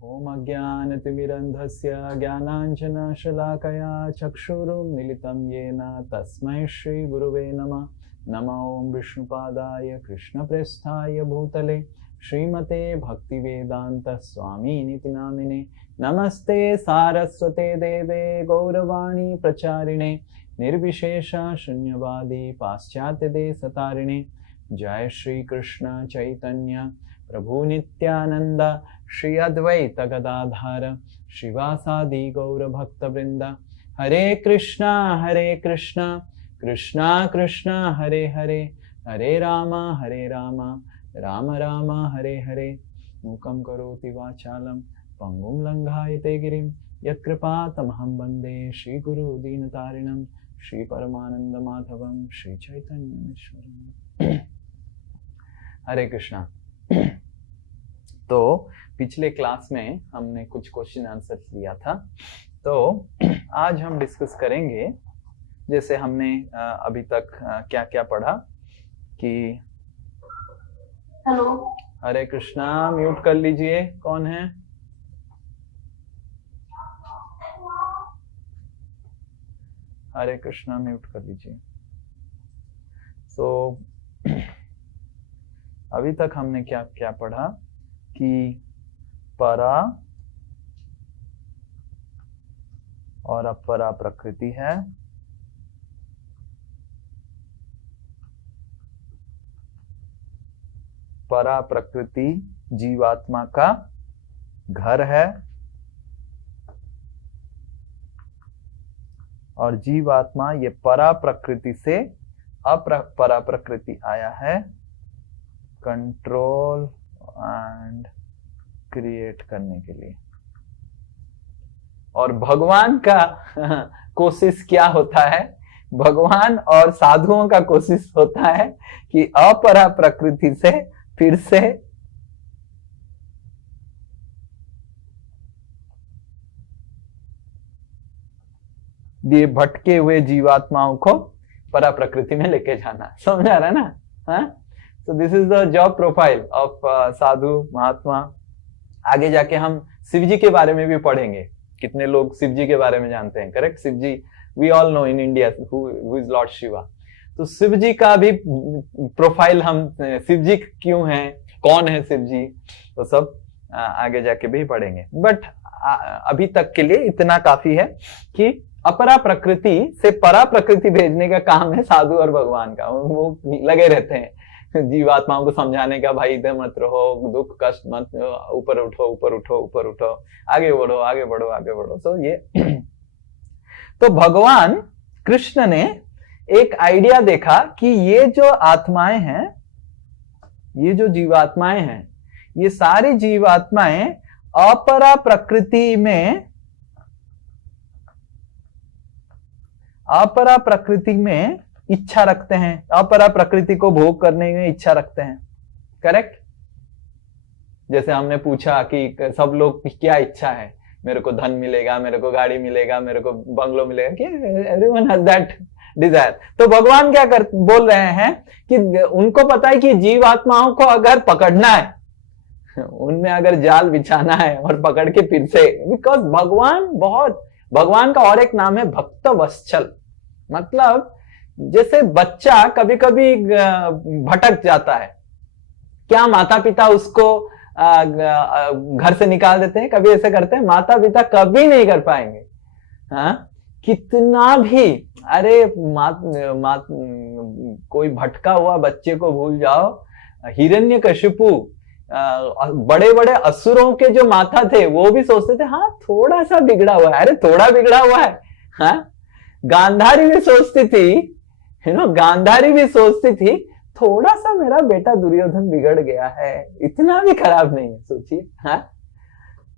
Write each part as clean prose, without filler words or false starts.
ओम अज्ञानतिमिरन्धस्य ज्ञानाञ्जनशलाकया चक्षुरुन्मीलितं येन तस्मै श्रीगुरुवे नमः। नमो ओं विष्णुपादाय कृष्णप्रेष्ठाय भूतले श्रीमते भक्तिवेदांत स्वामिनिति नामिने। नमस्ते सारस्वते देवे गौरवाणी प्रचारिणे निर्विशेष शून्यवादी पाश्चात्य देशतारिणे। जय श्री कृष्ण चैतन्य प्रभु नित्यानंद श्री अद्वैत गदाधर शिवासादि गौर भक्त वृंद। हरे कृष्णा कृष्णा कृष्णा हरे हरे, हरे राम राम राम हरे हरे। मूकं करोति वाचालं पंगुं लंघायते गिरिं यत्कृपातमहं वन्दे श्रीगुरु दीनतारिणं श्री परमानंद माधवं श्री चैतन्येश्वरम्। हरे कृष्णा। तो पिछले क्लास में हमने कुछ क्वेश्चन आंसर लिया था, तो आज हम डिस्कस करेंगे। जैसे हमने अभी तक क्या क्या पढ़ा कि हेलो, हरे कृष्णा, म्यूट कर लीजिए। कौन है? हरे कृष्णा, म्यूट कर लीजिए। तो अभी तक हमने क्या क्या पढ़ा कि परा और अपरा प्रकृति है, परा प्रकृति जीवात्मा का घर है और जीवात्मा ये परा प्रकृति से अपरा प्रकृति आया है कंट्रोल एंड क्रिएट करने के लिए। और भगवान का कोशिश क्या होता है? भगवान और साधुओं का कोशिश होता है कि अपरा प्रकृति से फिर से ये भटके हुए जीवात्माओं को परा प्रकृति में लेके जाना। समझ आ रहा है ना? हाँ, so this is the job profile of साधु महात्मा। आगे जाके हम शिव जी के बारे में भी पढ़ेंगे। कितने लोग शिव जी के बारे में जानते हैं? Correct, Shiv ji we all know in India who is lord Shiva. तो शिव जी का भी प्रोफाइल हम, शिव जी क्यों हैं, कौन है शिव जी, तो सब आगे जाके भी पढ़ेंगे। बट अभी तक के लिए इतना काफी है कि अपरा प्रकृति से परा प्रकृति भेजने का काम है साधु और भगवान का। वो लगे रहते हैं जीवात्माओं को समझाने का, भाई इधर मत रहो, दुख कष्ट मत, ऊपर उठो ऊपर उठो ऊपर उठो, आगे बढ़ो आगे बढ़ो आगे बढ़ो। तो ये तो भगवान कृष्ण ने एक आइडिया देखा कि ये जो आत्माएं हैं, ये जो जीवात्माएं हैं, ये सारी जीवात्माएं अपरा प्रकृति में इच्छा रखते हैं, अपरा प्रकृति को भोग करने में इच्छा रखते हैं। करेक्ट? जैसे हमने पूछा कि सब लोग क्या इच्छा है, मेरे को धन मिलेगा, मेरे को गाड़ी मिलेगा, मेरे को बंगलो मिलेगा, क्या एवरीवन हैज दैट डिजायर। तो भगवान क्या बोल रहे हैं कि उनको पता है कि जीवात्माओं को अगर पकड़ना है, उनमें अगर जाल बिछाना है और पकड़ के फिर से, बिकॉज भगवान का और एक नाम है भक्त वत्सल। मतलब जैसे बच्चा कभी कभी भटक जाता है, क्या माता पिता उसको घर से निकाल देते हैं? कभी ऐसे करते हैं? माता पिता कभी नहीं कर पाएंगे। हाँ, कितना भी, अरे कोई भटका हुआ बच्चे को भूल जाओ। हिरण्यकशिपु, बड़े बड़े असुरों के जो माता थे वो भी सोचते थे हाँ थोड़ा सा बिगड़ा हुआ है, अरे थोड़ा बिगड़ा हुआ है। हाँ, गांधारी भी सोचती थी, गांधारी भी सोचती थी थोड़ा सा मेरा बेटा दुर्योधन बिगड़ गया है, इतना भी खराब नहीं है। सोचिए, हाँ,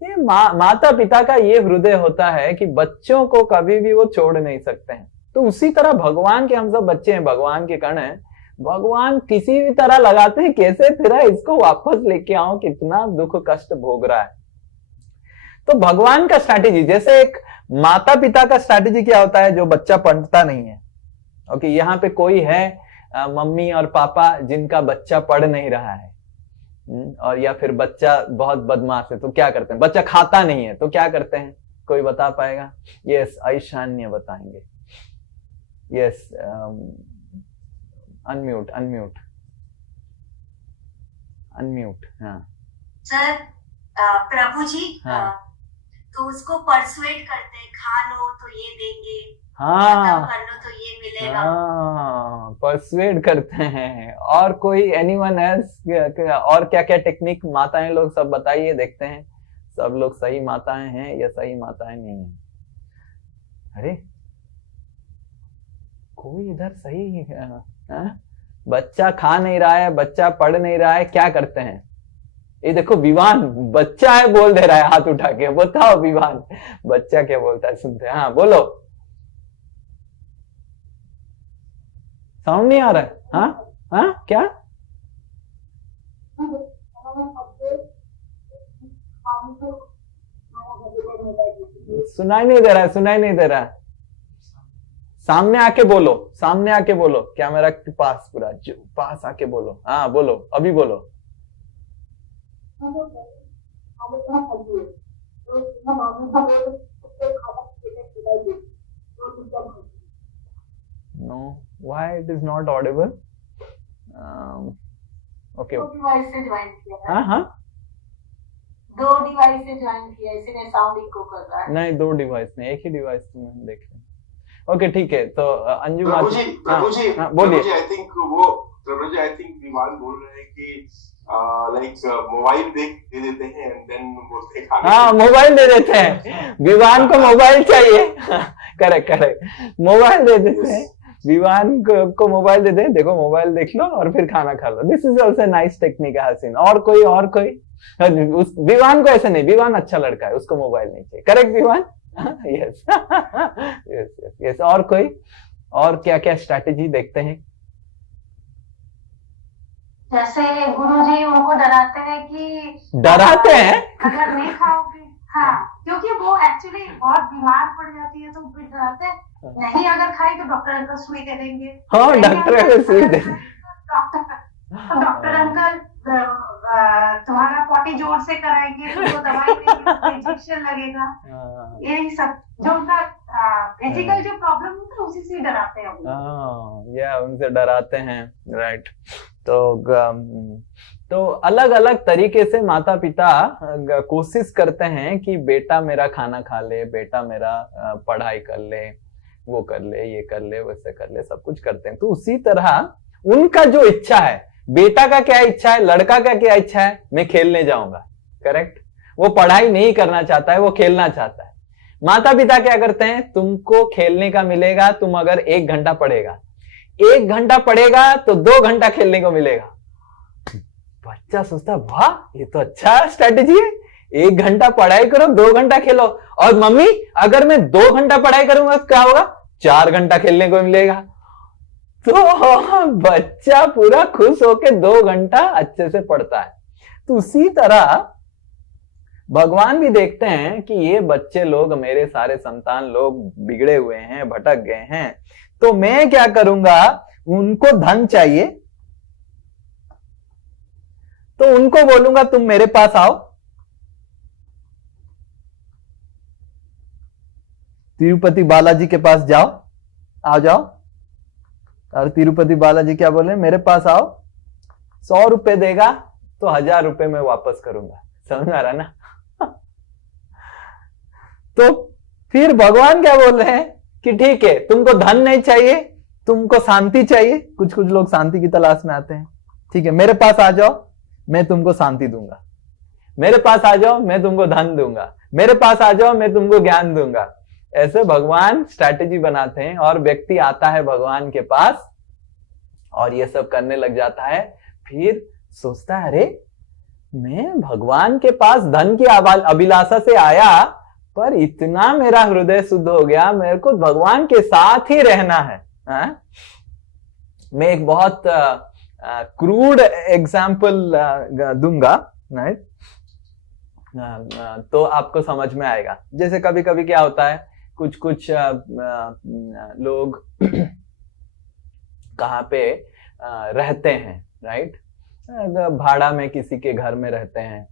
ये माता पिता का ये हृदय होता है कि बच्चों को कभी भी वो छोड़ नहीं सकते हैं। तो उसी तरह भगवान के हम सब बच्चे हैं, भगवान के कण हैं। भगवान किसी भी तरह लगाते हैं, कैसे फिर इसको वापस लेके आओ, कितना दुख कष्ट भोग रहा है। तो भगवान का स्ट्रैटेजी, जैसे एक माता पिता का स्ट्रैटेजी क्या होता है, जो बच्चा पढ़ता नहीं है। ओके, यहाँ पे कोई है मम्मी और पापा जिनका बच्चा पढ़ नहीं रहा है, और या फिर बच्चा बहुत बदमाश है तो क्या करते हैं, बच्चा खाता नहीं है तो क्या करते हैं, कोई बता पाएगा? यस, ईशान्य बताएंगे। Yes, unmute unmute unmute. हाँ सर, प्रभु जी, हाँ तो उसको परसुएट करते हैं, खा लो तो ये देंगे, हाँ कर लो तो ये मिलेगा। हाँ, परसुएड करते हैं। और कोई एनीवन एल्स? और क्या क्या टेक्निक माताएं लोग सब बताइए, देखते हैं सब लोग सही माताएं हैं या सही माताएं नहीं है। अरे कोई इधर सही बच्चा खा नहीं रहा है, बच्चा पढ़ नहीं रहा है, क्या करते हैं? ये देखो विवान बच्चा है बोल दे रहा है हाथ उठा के, बताओ विवान बच्चा क्या बोलता है, सुनते हैं। हाँ बोलो, साउंड नहीं आ रहा है? हाँ हाँ क्या? सुनाई नहीं दे रहा है, सुनाई नहीं दे रहा है। सामने आके बोलो, सामने आके बोलो, कैमरा के पास, पूरा जो पास आके बोलो। हाँ बोलो, अभी बोलो। No, why it is not audible? Okay. दो डिवाइस से ज्वाइन किया है। हाँ हाँ, दो डिवाइस से ज्वाइन किया, इसीलिए साउंड इको कर रहा है। नहीं 2 डिवाइस नहीं, एक ही डिवाइस में हम देख रहे हैं। ओके ठीक है, तो अंजू प्रभु जी, बोलिए। प्रभु जी, आई थिंक विवान बोल रहे हैं कि लाइक मोबाइल दे देते हैं एंड देन बोलते हैं खाने। हाँ मोबाइल दे देते हैं, विवान को मोबाइल चाहिए। करेक्ट करेक्ट, मोबाइल दे देते हैं, विवान को मोबाइल दे दे, देखो मोबाइल देख लो और फिर खाना खा लो। This is also nice technique हसीन। और कोई उस विवान को ऐसे नहीं, विवान अच्छा लड़का है, उसको मोबाइल नहीं चाहिए। Correct Vivaan? Yes yes yes yes. और कोई, और क्या क्या स्ट्रैटेजी देखते हैं? जैसे गुरुजी उनको डराते हैं कि डराते हैं अगर नहीं खाओगे, हाँ, क्योंकि वो एक्चुअली बहुत बीमार पड़ जाती है तो फिर डराते हैं, नहीं अगर खाई तो डॉक्टर अंकल सुई दे देंगे। हाँ डॉक्टर अंकल सुई दे, डॉक्टर अंकल तुम्हारा पॉटी जोर से कराएंगे, तो दवाई देंगे, इंजेक्शन लगेगा। यही सब जो उनका फिजिकल जो प्रॉब्लम होता है उसी से डराते हैं। या उनसे डराते हैं, राइट। तो अलग अलग तरीके से माता पिता कोशिश करते हैं कि बेटा मेरा खाना खा ले, बेटा मेरा पढ़ाई कर ले, वो कर ले, ये कर ले, वैसे कर ले, सब कुछ करते हैं। तो उसी तरह उनका जो इच्छा है, बेटा का क्या इच्छा है, लड़का का क्या इच्छा है, मैं खेलने जाऊंगा। करेक्ट, वो पढ़ाई नहीं करना चाहता है, वो खेलना चाहता है। माता पिता क्या करते हैं, तुमको खेलने का मिलेगा, तुम अगर 1 घंटा पढ़ेगा, 1 घंटा पढ़ेगा तो 2 घंटा खेलने को मिलेगा। बच्चा सोचता वाह ये तो अच्छा स्ट्रेटेजी है, 1 घंटा पढ़ाई करो, 2 घंटा खेलो। और मम्मी अगर मैं 2 घंटा पढ़ाई करूंगा तो क्या होगा, 4 घंटा खेलने को मिलेगा। तो बच्चा पूरा खुश होके 2 घंटा अच्छे से पढ़ता है। तो उसी तरह भगवान भी देखते हैं कि ये बच्चे लोग, मेरे सारे संतान लोग बिगड़े हुए हैं, भटक गए हैं, तो मैं क्या करूंगा, उनको धन चाहिए तो उनको बोलूंगा तुम मेरे पास आओ, तिरुपति बालाजी के पास जाओ, आ जाओ। और तिरुपति बालाजी क्या बोले, मेरे पास आओ, 100 रुपए देगा तो 1000 रुपए में वापस करूंगा। समझ आ रहा ना? तो फिर भगवान क्या बोल रहे हैं कि ठीक है, तुमको धन नहीं चाहिए, तुमको शांति चाहिए। कुछ कुछ लोग शांति की तलाश में आते हैं, ठीक है, मेरे पास आ जाओ, मैं तुमको शांति दूंगा। मेरे पास आ जाओ, मैं तुमको धन दूंगा। मेरे पास आ जाओ, मैं तुमको ज्ञान दूंगा। ऐसे भगवान स्ट्रैटेजी बनाते हैं और व्यक्ति आता है भगवान के पास और ये सब करने लग जाता है। फिर सोचता है अरे मैं भगवान के पास धन की अभिलाषा से आया, पर इतना मेरा हृदय शुद्ध हो गया, मेरे को भगवान के साथ ही रहना है। मैं एक बहुत क्रूड एग्जाम्पल दूंगा, राइट, तो आपको समझ में आएगा। जैसे कभी कभी क्या होता है, कुछ कुछ लोग कहाँ पे रहते हैं, राइट, भाड़ा में किसी के घर में रहते हैं,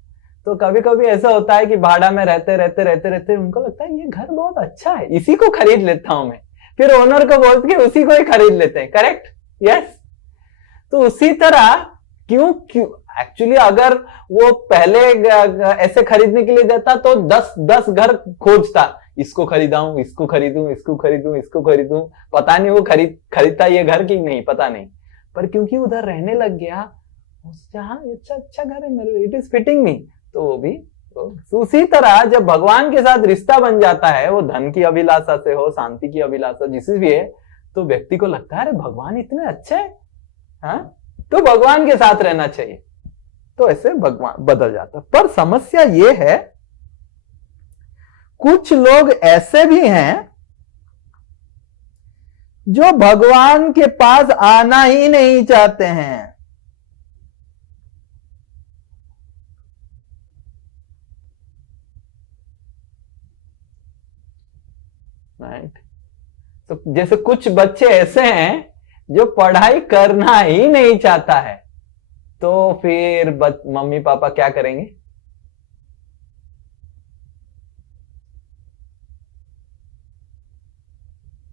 तो कभी कभी ऐसा होता है कि भाड़ा में रहते रहते रहते रहते उनको लगता है ये घर बहुत अच्छा है, इसी को खरीद लेता हूं मैं, फिर ओनर को बोल के उसी को ही खरीद लेते हैं। करेक्ट? यस। तो उसी तरह क्यों एक्चुअली अगर वो पहले ऐसे खरीदने के लिए जाता तो 10 घर खोजता, इसको खरीदाऊं, इसको खरीदूं, इसको खरीदूं, इसको खरीदूं, पता नहीं वो खरीदता ये घर की नहीं, पता नहीं, पर क्योंकि उधर रहने लग गया, जहां अच्छा घर है मेरे, इट इज फिटिंग मी, तो वो भी उसी तरह जब भगवान के साथ रिश्ता बन जाता है, वो धन की अभिलाषा से हो, शांति की अभिलाषा जिससे भी है, तो व्यक्ति को लगता है अरे भगवान इतने अच्छे हैं, हाँ, तो भगवान के साथ रहना चाहिए, तो ऐसे भगवान बदल जाता। पर समस्या ये है कुछ लोग ऐसे भी हैं जो भगवान के पास आना ही नहीं चाहते हैं। राइट? तो जैसे कुछ बच्चे ऐसे हैं जो पढ़ाई करना ही नहीं चाहता है, तो फिर मम्मी पापा क्या करेंगे?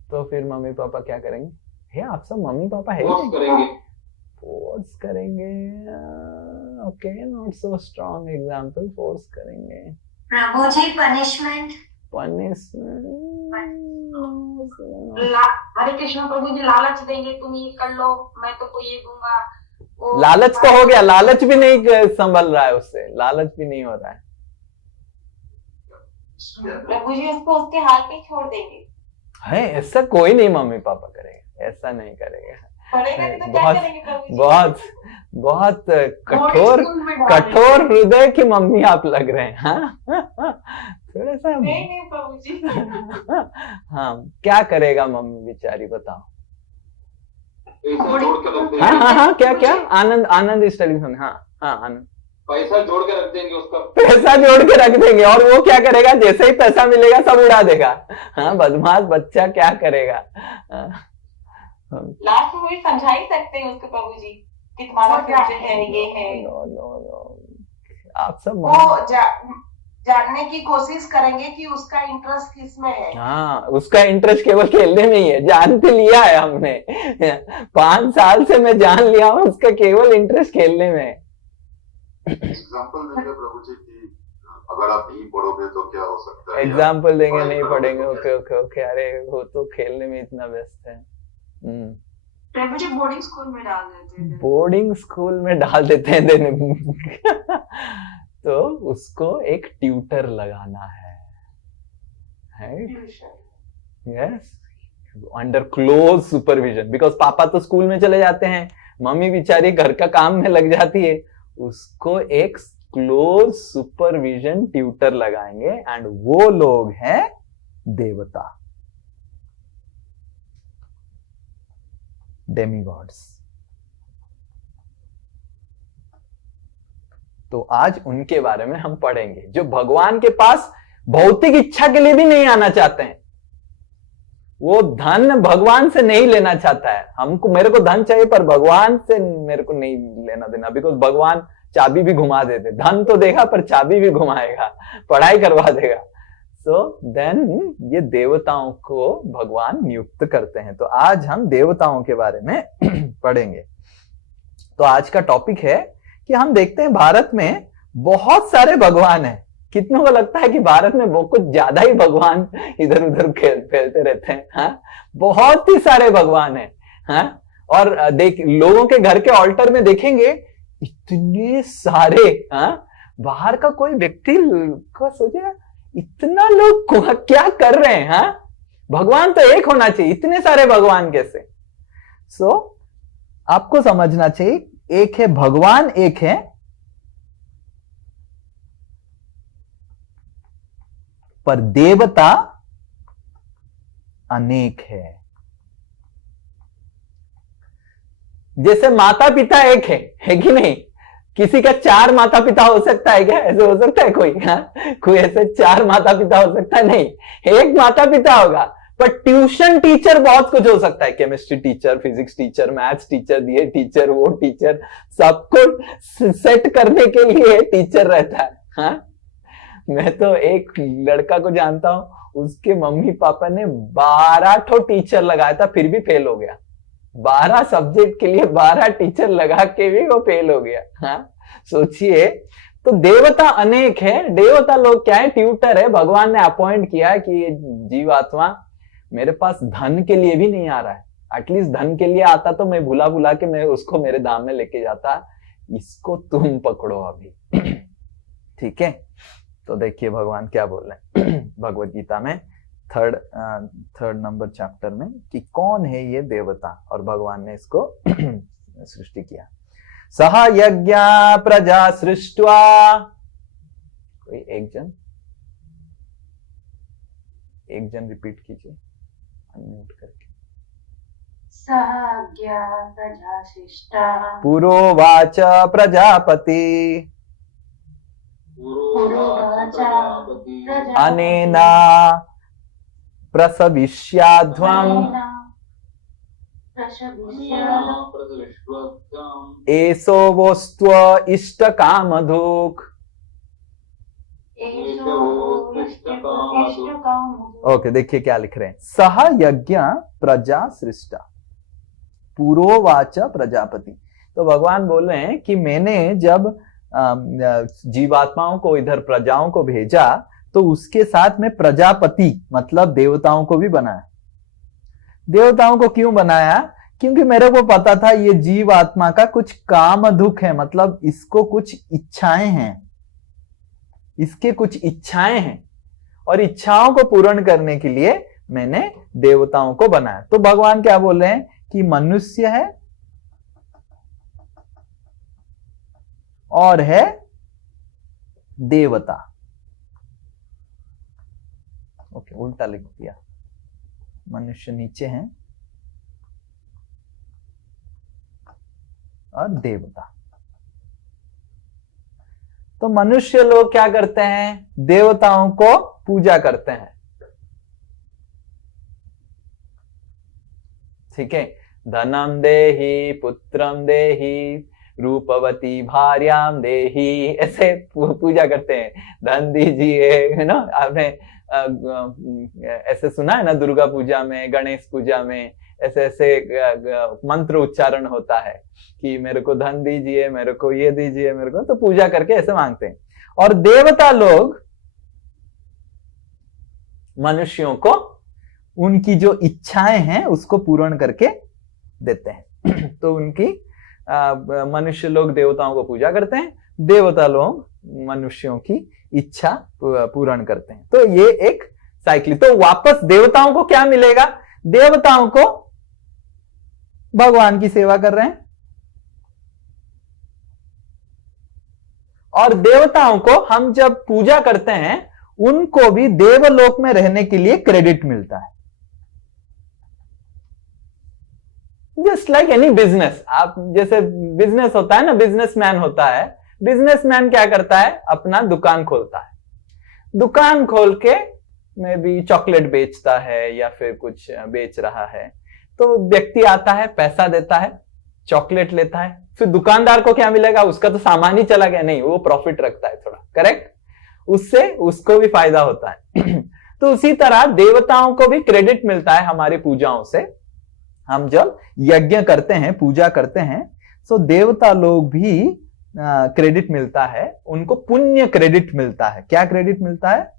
तो फिर मम्मी पापा क्या करेंगे? हे आप सब मम्मी पापा है, फोर्स करेंगे। Okay, not so strong example, force करेंगे। प्रभु जी पनिशमेंट हरे कृष्ण प्रभु जी लालच देंगे, तुम ये कर लो, मैं तो ये दूंगा। लालच तो हो गया, लालच भी नहीं संभल रहा है, उससे लालच भी नहीं हो रहा है। प्रभु जी उसको उसके हाल पे छोड़ देंगे। है ऐसा कोई नहीं मम्मी पापा करेगा, ऐसा नहीं करेगा। बहुत बहुत कठोर हृदय की मम्मी आप लग रहे हैं। हाँ थोड़ा सा नहीं प्रभु जी। हाँ क्या करेगा मम्मी बेचारी, बताओ। हाँ क्या आनंद इस टेलीफोन। हाँ आनंद पैसा जोड़ के रख देंगे, उसका पैसा जोड़ के रख देंगे, और वो क्या करेगा, जैसे ही पैसा मिलेगा सब उड़ा देगा। हाँ बदमाश बच्चा क्या करेगा। लास्ट में वही समझा ही सकते हैं उसको प्रभु जी कि तुम्हारा फ्यूचर है, ये है। आप सब वो जानने की कोशिश करेंगे कि उसका इंटरेस्ट किस में है। हाँ उसका इंटरेस्ट केवल खेलने में ही है, जान तो लिया है हमने। 5 साल से मैं जान लिया हूँ उसका केवल इंटरेस्ट खेलने में है। एग्जाम्पल देंगे प्रभु जी कि अगर आप नहीं पढ़ोगे तो क्या हो सकता है। एग्जाम्पल देंगे, नहीं पढ़ेंगे, ओके अरे वो तो खेलने में इतना व्यस्त है। प्रभु जी बोर्डिंग स्कूल में डाल देते हैं। बोर्डिंग स्कूल में डाल देते हैं देने तो उसको एक ट्यूटर लगाना है। Yes, under close supervision, because पापा तो स्कूल में चले जाते हैं, मम्मी बेचारी घर का काम में लग जाती है, उसको एक क्लोज सुपरविजन ट्यूटर लगाएंगे, एंड वो लोग हैं देवता, डेमीगॉड्स। तो आज उनके बारे में हम पढ़ेंगे, जो भगवान के पास भौतिक इच्छा के लिए भी नहीं आना चाहते हैं। वो धन भगवान से नहीं लेना चाहता है, हमको मेरे को धन चाहिए पर भगवान से मेरे को नहीं लेना देना, बिकॉज भगवान चाबी भी घुमा देते, धन तो देगा पर चाबी भी घुमाएगा, पढ़ाई करवा देगा। सो देन ये देवताओं को भगवान नियुक्त करते हैं। तो आज हम देवताओं के बारे में पढ़ेंगे। तो आज का टॉपिक है कि हम देखते हैं भारत में बहुत सारे भगवान हैं। कितनों को लगता है कि भारत में वो कुछ ज्यादा ही भगवान इधर उधर फैलते रहते हैं। हाँ बहुत ही सारे भगवान हैं। हाँ और लोगों के घर के ऑल्टर में देखेंगे इतने सारे। हाँ बाहर का कोई व्यक्ति को सोचे इतना लोग क्या कर रहे हैं। हाँ भगवान तो एक होना चाहिए, इतने सारे भगवान कैसे। सो आपको समझना चाहिए, एक है भगवान, एक है पर देवता अनेक है। जैसे माता पिता एक है कि नहीं? किसी का 4 माता पिता हो सकता है क्या? ऐसे हो सकता है कोई? हाँ कोई ऐसे 4 माता पिता हो सकता है? नहीं, एक माता पिता होगा, पर ट्यूशन टीचर बहुत कुछ हो सकता है, chemistry teacher, physics teacher, maths teacher, ये टीचर, वो टीचर, सबको सेट करने के लिए टीचर रहता है। हाँ, मैं तो एक लड़का को जानता हूं, उसके मम्मी पापा ने 12 ठो टीचर लगाया था, फिर भी फेल हो गया। 12 सब्जेक्ट के लिए 12 टीचर लगा के भी वो फेल हो गया। हाँ, सोचिए। तो देवता अनेक है, देवता लोग क्या है, ट्यूटर है, भगवान ने अपॉइंट किया कि ये जीवात्मा मेरे पास धन के लिए भी नहीं आ रहा है, एटलीस्ट धन के लिए आता तो मैं भुला भुला के मैं उसको मेरे धाम में लेके जाता, इसको तुम पकड़ो अभी। ठीक है, तो देखिए भगवान क्या बोल रहे हैं भगवत गीता में थर्ड नंबर चैप्टर में, कि कौन है ये देवता, और भगवान ने इसको सृष्टि किया। सह यज्ञ प्रजा सृष्ट्वा, कोई एक जन रिपीट कीजिए अनम्यूट करके। सहज्ञ प्रजा सृष्टा पुरोवाच प्रजापति अनेना प्रसविष्याध्वम् एसो वोस्त्व इष्टकामधुक्। ओके, देखिए क्या लिख रहे हैं। सह यज्ञ प्रजा सृष्टा पुरोवाच प्रजापति। तो भगवान बोल रहे हैं कि मैंने जब जीवात्माओं को इधर प्रजाओं को भेजा तो उसके साथ में प्रजापति मतलब देवताओं को भी बनाया। देवताओं को क्यों बनाया? क्योंकि मेरे को पता था ये जीव आत्मा का कुछ काम दुख है, मतलब इसको कुछ इच्छाएं हैं, इसके कुछ इच्छाएं हैं, और इच्छाओं को पूर्ण करने के लिए मैंने देवताओं को बनाया। तो भगवान क्या बोल रहे हैं कि मनुष्य है और है देवता। ओके, उल्टा लिख दिया, मनुष्य नीचे है और देवता। तो मनुष्य लोग क्या करते हैं? देवताओं को पूजा करते हैं। ठीक है, धनम देहि पुत्रम देहि रूपवती भार्याम देहि, ऐसे पूजा करते हैं। धन दीजिए, है ना, आपने ऐसे सुना है ना, दुर्गा पूजा में, गणेश पूजा में ऐसे ऐसे मंत्र उच्चारण होता है कि मेरे को धन दीजिए, मेरे को ये दीजिए, मेरे को, तो पूजा करके ऐसे मांगते हैं। और देवता लोग मनुष्यों को उनकी जो इच्छाएं हैं उसको पूर्ण करके देते हैं। तो उनकी मनुष्य लोग देवताओं को पूजा करते हैं, देवता लोग मनुष्यों की इच्छा पूर्ण करते हैं। तो ये एक साइकिल। तो वापस देवताओं को क्या मिलेगा? देवताओं को भगवान की सेवा कर रहे हैं, और देवताओं को हम जब पूजा करते हैं उनको भी देवलोक में रहने के लिए क्रेडिट मिलता है। जस्ट लाइक एनी बिजनेस, आप जैसे बिजनेस होता है ना, बिजनेसमैन होता है, बिजनेसमैन क्या करता है? अपना दुकान खोलता है, दुकान खोल के में भी चॉकलेट बेचता है या फिर कुछ बेच रहा है। तो व्यक्ति आता है, पैसा देता है, चॉकलेट लेता है, फिर दुकानदार को क्या मिलेगा? उसका तो सामान ही चला गया, नहीं, वो प्रॉफिट रखता है थोड़ा, करेक्ट, उससे उसको भी फायदा होता है। तो उसी तरह देवताओं को भी क्रेडिट मिलता है हमारी पूजाओं से। हम जब यज्ञ करते हैं, पूजा करते हैं, तो देवता लोग भी क्रेडिट मिलता है, उनको पुण्य क्रेडिट मिलता है। क्या क्रेडिट मिलता है?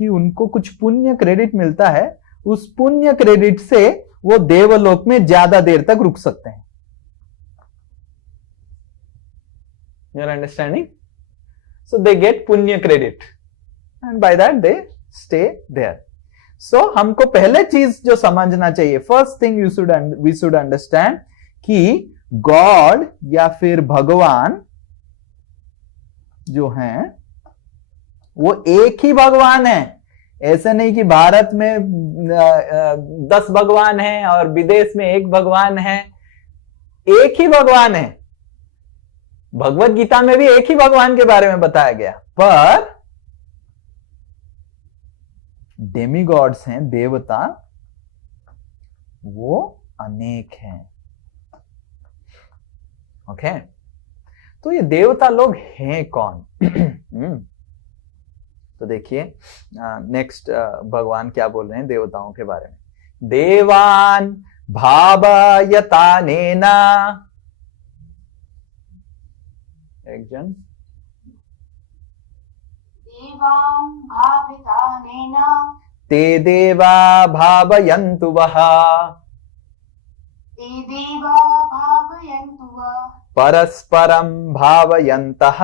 कि उनको कुछ पुण्य क्रेडिट मिलता है, उस पुण्य क्रेडिट से वो देवलोक में ज्यादा देर तक रुक सकते हैं। You're understanding? So they get punya credit and by that they stay there. So हमको पहले चीज जो समझना चाहिए, first thing we should understand कि गॉड या फिर भगवान जो हैं वो एक ही भगवान है। ऐसे नहीं कि भारत में 10 भगवान हैं और विदेश में एक भगवान है, एक ही भगवान है। भगवत गीता में भी एक ही भगवान के बारे में बताया गया, पर डेमीगॉड्स हैं, देवता, वो अनेक हैं। ओके, तो ये देवता लोग हैं कौन? तो देखिए नेक्स्ट भगवान क्या बोल रहे हैं देवताओं के बारे में। देवान भावयतानेना, एक जन, देवान् भावितानेन ते देवा भावयन्तु वः, ते देवा भावयन्तु वः, परस्परं भावयन्तः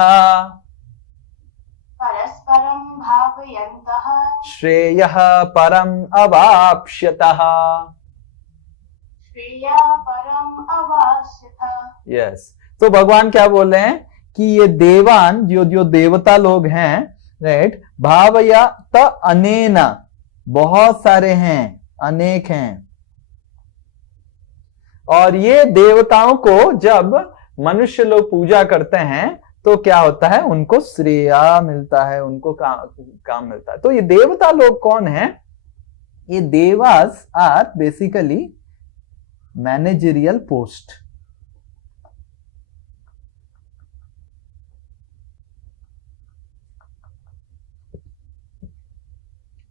परस्परं भावयन्तः श्रेयः परम् अवाप्स्यतः। श्रेया परम अवास्यथ। यस, तो भगवान क्या बोल रहे हैं कि ये देवान जो जो देवता लोग हैं, राइट, भावया त अनेना, बहुत सारे हैं, अनेक हैं। और ये देवताओं को जब मनुष्य लोग पूजा करते हैं तो क्या होता है, उनको श्रेया मिलता है, उनको काम मिलता है। तो ये देवता लोग कौन है? ये devas are basically managerial post.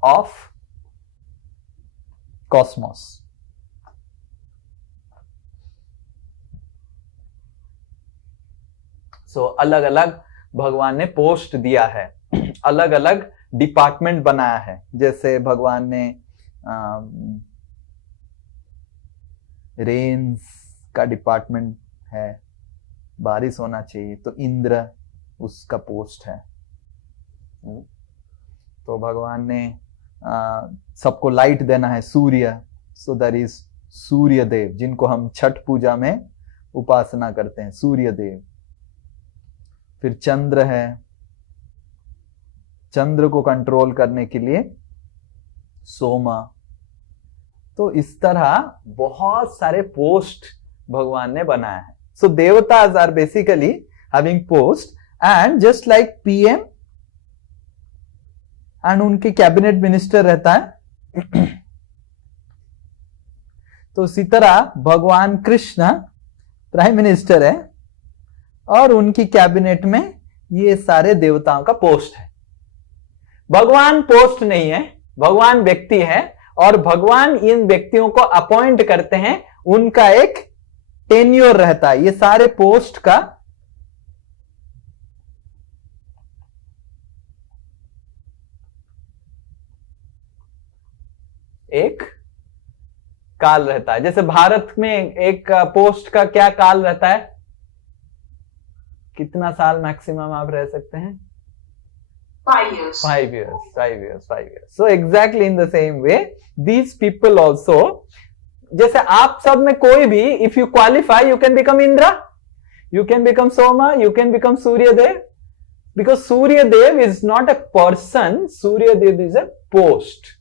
Of cosmos. So अलग अलग भगवान ने पोस्ट दिया है, अलग अलग डिपार्टमेंट बनाया है। जैसे भगवान ने रेन्स का डिपार्टमेंट है, बारिश होना चाहिए तो इंद्र उसका पोस्ट है। तो भगवान ने सबको लाइट देना है, सूर्य, सो दैट इज सूर्य देव, जिनको हम छठ पूजा में उपासना करते हैं, सूर्य देव। फिर चंद्र है, चंद्र को कंट्रोल करने के लिए सोमा। तो इस तरह बहुत सारे पोस्ट भगवान ने बनाया है। So devatas are basically having post, and just like PM and उनके कैबिनेट मिनिस्टर रहता है, तो उसी तरह भगवान कृष्ण प्राइम मिनिस्टर है और उनकी कैबिनेट में ये सारे देवताओं का पोस्ट है। भगवान पोस्ट नहीं है, भगवान व्यक्ति है, और भगवान इन व्यक्तियों को अपॉइंट करते हैं, उनका एक टेन्योर रहता है। ये सारे पोस्ट का एक काल रहता है। जैसे भारत में एक पोस्ट का क्या काल रहता है? कितना साल मैक्सिमम आप रह सकते हैं? 5 years. 5 years, 5 years, 5 years. So exactly in the same way, these people also, जैसे आप सब में कोई भी, if you qualify, you can become Indra, you can become Soma, you can become Surya Dev, because Surya Dev is not a person, Surya Dev is a post.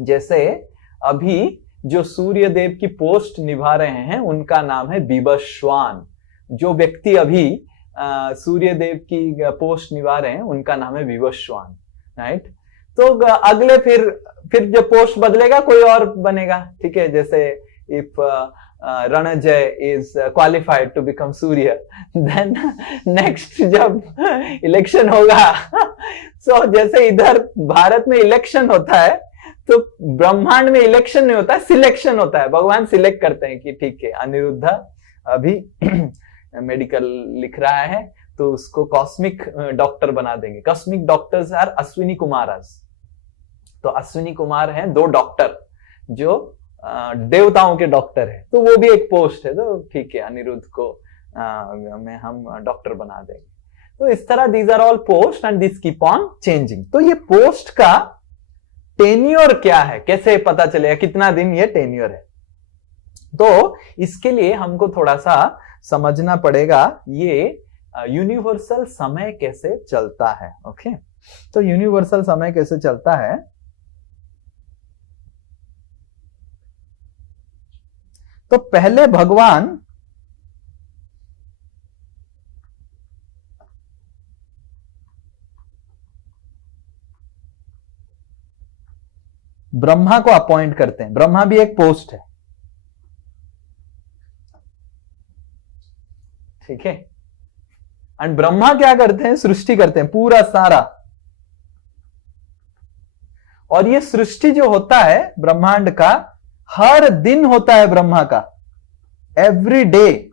जैसे अभी जो सूर्य देव की पोस्ट निभा रहे हैं उनका नाम है विवस्वान। जो व्यक्ति अभी सूर्य देव की पोस्ट निभा रहे हैं उनका नाम है विवस्वान, राइट। तो अगले फिर जो पोस्ट बदलेगा कोई और बनेगा, ठीक है। जैसे if Ranjay is qualified to become Surya, then next जब इलेक्शन होगा सो जैसे इधर भारत में इलेक्शन होता है तो ब्रह्मांड में इलेक्शन नहीं होता है, सिलेक्शन होता है। भगवान सिलेक्ट करते हैं कि ठीक है, अनिरुद्ध अभी मेडिकल लिख रहा है तो उसको कॉस्मिक डॉक्टर बना देंगे। Cosmic doctors are Ashwini Kumaras. तो अश्विनी कुमार हैं 2 डॉक्टर जो देवताओं के डॉक्टर है, तो वो भी एक पोस्ट है। तो ठीक है, अनिरुद्ध को में हम डॉक्टर बना देंगे। तो इस तरह these are all post and this keep on changing. तो ये पोस्ट का टेन्योर क्या है, कैसे पता चलेगा कितना दिन ये टेन्योर है? तो इसके लिए हमको थोड़ा सा समझना पड़ेगा ये यूनिवर्सल समय कैसे चलता है। ओके, तो यूनिवर्सल समय कैसे चलता है? तो पहले भगवान ब्रह्मा को अपॉइंट करते हैं। ब्रह्मा भी एक पोस्ट है, ठीक है। एंड ब्रह्मा क्या करते हैं, सृष्टि करते हैं पूरा सारा। और ये सृष्टि जो होता है ब्रह्मांड का, हर दिन होता है ब्रह्मा का, एवरी डे,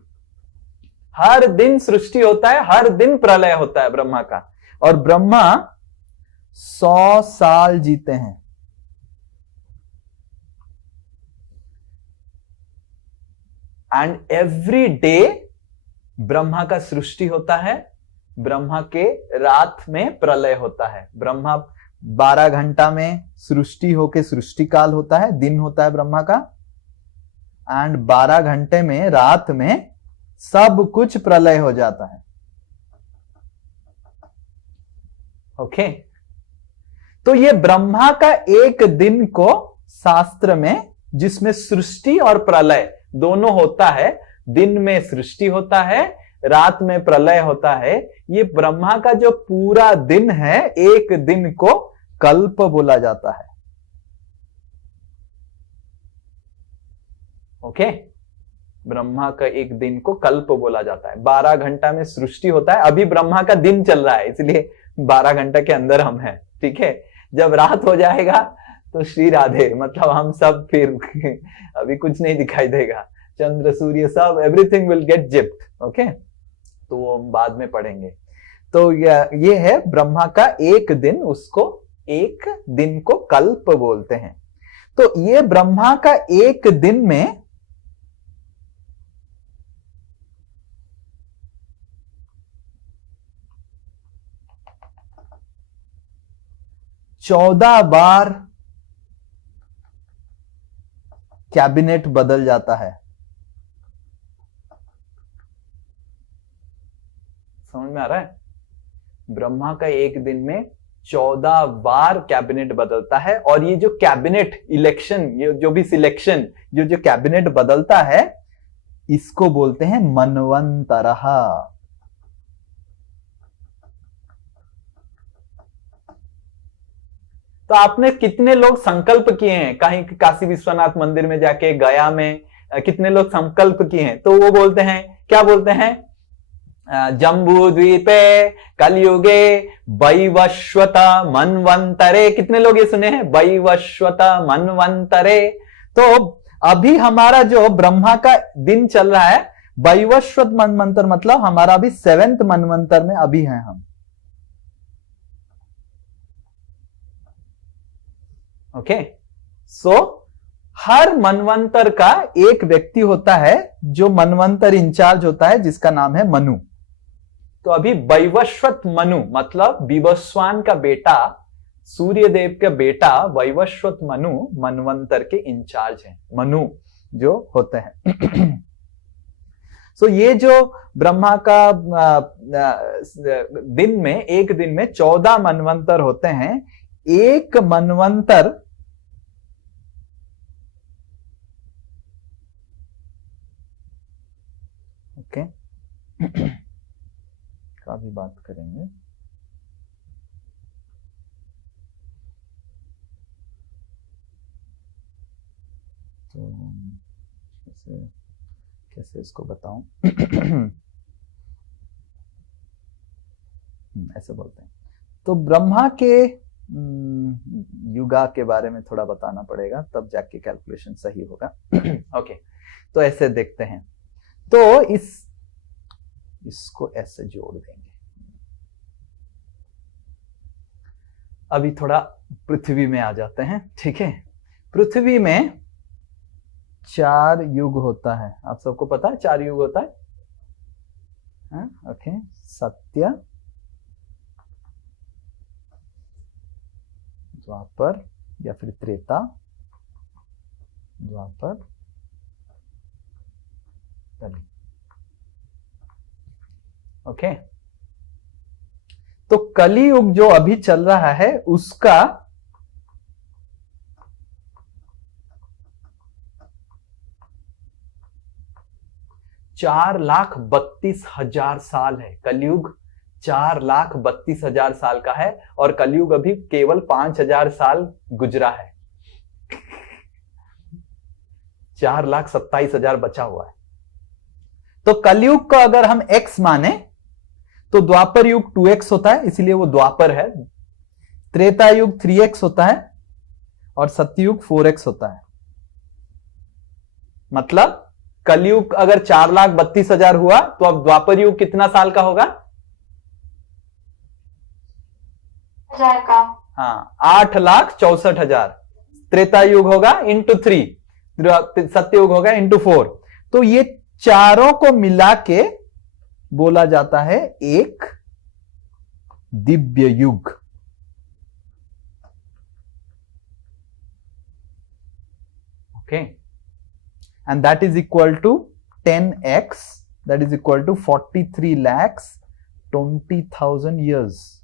हर दिन सृष्टि होता है, हर दिन प्रलय होता है ब्रह्मा का। और ब्रह्मा 100 साल जीते हैं। एंड एवरी डे ब्रह्मा का सृष्टि होता है, ब्रह्मा के रात में प्रलय होता है। ब्रह्मा 12 घंटा में सृष्टि होके सृष्टि काल होता है, दिन होता है ब्रह्मा का। एंड 12 घंटे में रात में सब कुछ प्रलय हो जाता है। ओके तो ये ब्रह्मा का एक दिन को शास्त्र में, जिसमें सृष्टि और प्रलय दोनों होता है, दिन में सृष्टि होता है, रात में प्रलय होता है, ये ब्रह्मा का जो पूरा दिन है, एक दिन को कल्प बोला जाता है। ओके ब्रह्मा का एक दिन को कल्प बोला जाता है। 12 घंटा में सृष्टि होता है, अभी ब्रह्मा का दिन चल रहा है, इसलिए 12 घंटा के अंदर हम हैं। ठीक है, जब रात हो जाएगा तो श्री राधे, मतलब हम सब फिर अभी कुछ नहीं दिखाई देगा, चंद्र सूर्य सब everything will get zipped. Okay तो वो हम बाद में पढ़ेंगे। तो ये है ब्रह्मा का एक दिन, उसको एक दिन को कल्प बोलते हैं। तो ये ब्रह्मा का एक दिन में 14 बार कैबिनेट बदल जाता है। समझ में आ रहा है? ब्रह्मा का एक दिन में 14 बार कैबिनेट बदलता है। और ये जो कैबिनेट इलेक्शन, ये जो भी सिलेक्शन, जो कैबिनेट बदलता है, इसको बोलते हैं मनवंतरः। तो आपने कितने लोग संकल्प किए हैं, कहीं काशी विश्वनाथ मंदिर में जाके, गया में कितने लोग संकल्प किए हैं? तो वो बोलते हैं, क्या बोलते हैं? जम्बू द्वीपे कलयुगे वैवस्वत मनवंतरे। कितने लोग ये सुने हैं? वैवस्वत मनवंतरे। तो अभी हमारा जो ब्रह्मा का दिन चल रहा है, वैवस्वत मनवंतर, मतलब हमारा अभी 7th मनवंतर में अभी हैं हम। ओके सो हर मनवंतर का एक व्यक्ति होता है जो मनवंतर इंचार्ज होता है, जिसका नाम है मनु। तो अभी वैवस्वत मनु, मतलब विवस्वान का बेटा, सूर्यदेव का बेटा वैवस्वत मनु मनवंतर के इंचार्ज हैं, मनु जो होते हैं। सो ये जो ब्रह्मा का दिन में, एक दिन में 14 मनवंतर होते हैं। एक मनवंतर ओके का भी बात करेंगे। तो कैसे इसको बताऊं? ऐसे बोलते हैं। तो ब्रह्मा के युगा के बारे में थोड़ा बताना पड़ेगा, तब जाके कैलकुलेशन सही होगा। ओके तो ऐसे देखते हैं। तो इसको ऐसे जोड़ देंगे। अभी थोड़ा पृथ्वी में आ जाते हैं। ठीक है, पृथ्वी में 4 युग होता है। आप सबको पता है 4 युग होता है? ओके, सत्य, द्वापर या फिर त्रेता, द्वापर, कली। ओके तो कली युग जो अभी चल रहा है, उसका 4,32,000 साल है। कलयुग 4,32,000 साल का है, और कलयुग अभी केवल 5,000 साल गुजरा है। 4,27,000 बचा हुआ है। तो कलयुग को अगर हम x माने तो द्वापर युग 2x होता है, इसीलिए वो द्वापर है। त्रेता युग 3x होता है और सत्ययुग 4x होता है। मतलब कलयुग अगर 4,32,000 हुआ तो अब द्वापर युग कितना साल का होगा? का हाँ, 8,64,000। त्रेता युग होगा इंटू 3, सत्ययुग होगा इंटू 4। तो ये चारों को मिला के बोला जाता है एक दिव्य युग। Okay, and that is equal to 10x, that is equal to 43,20,000 years.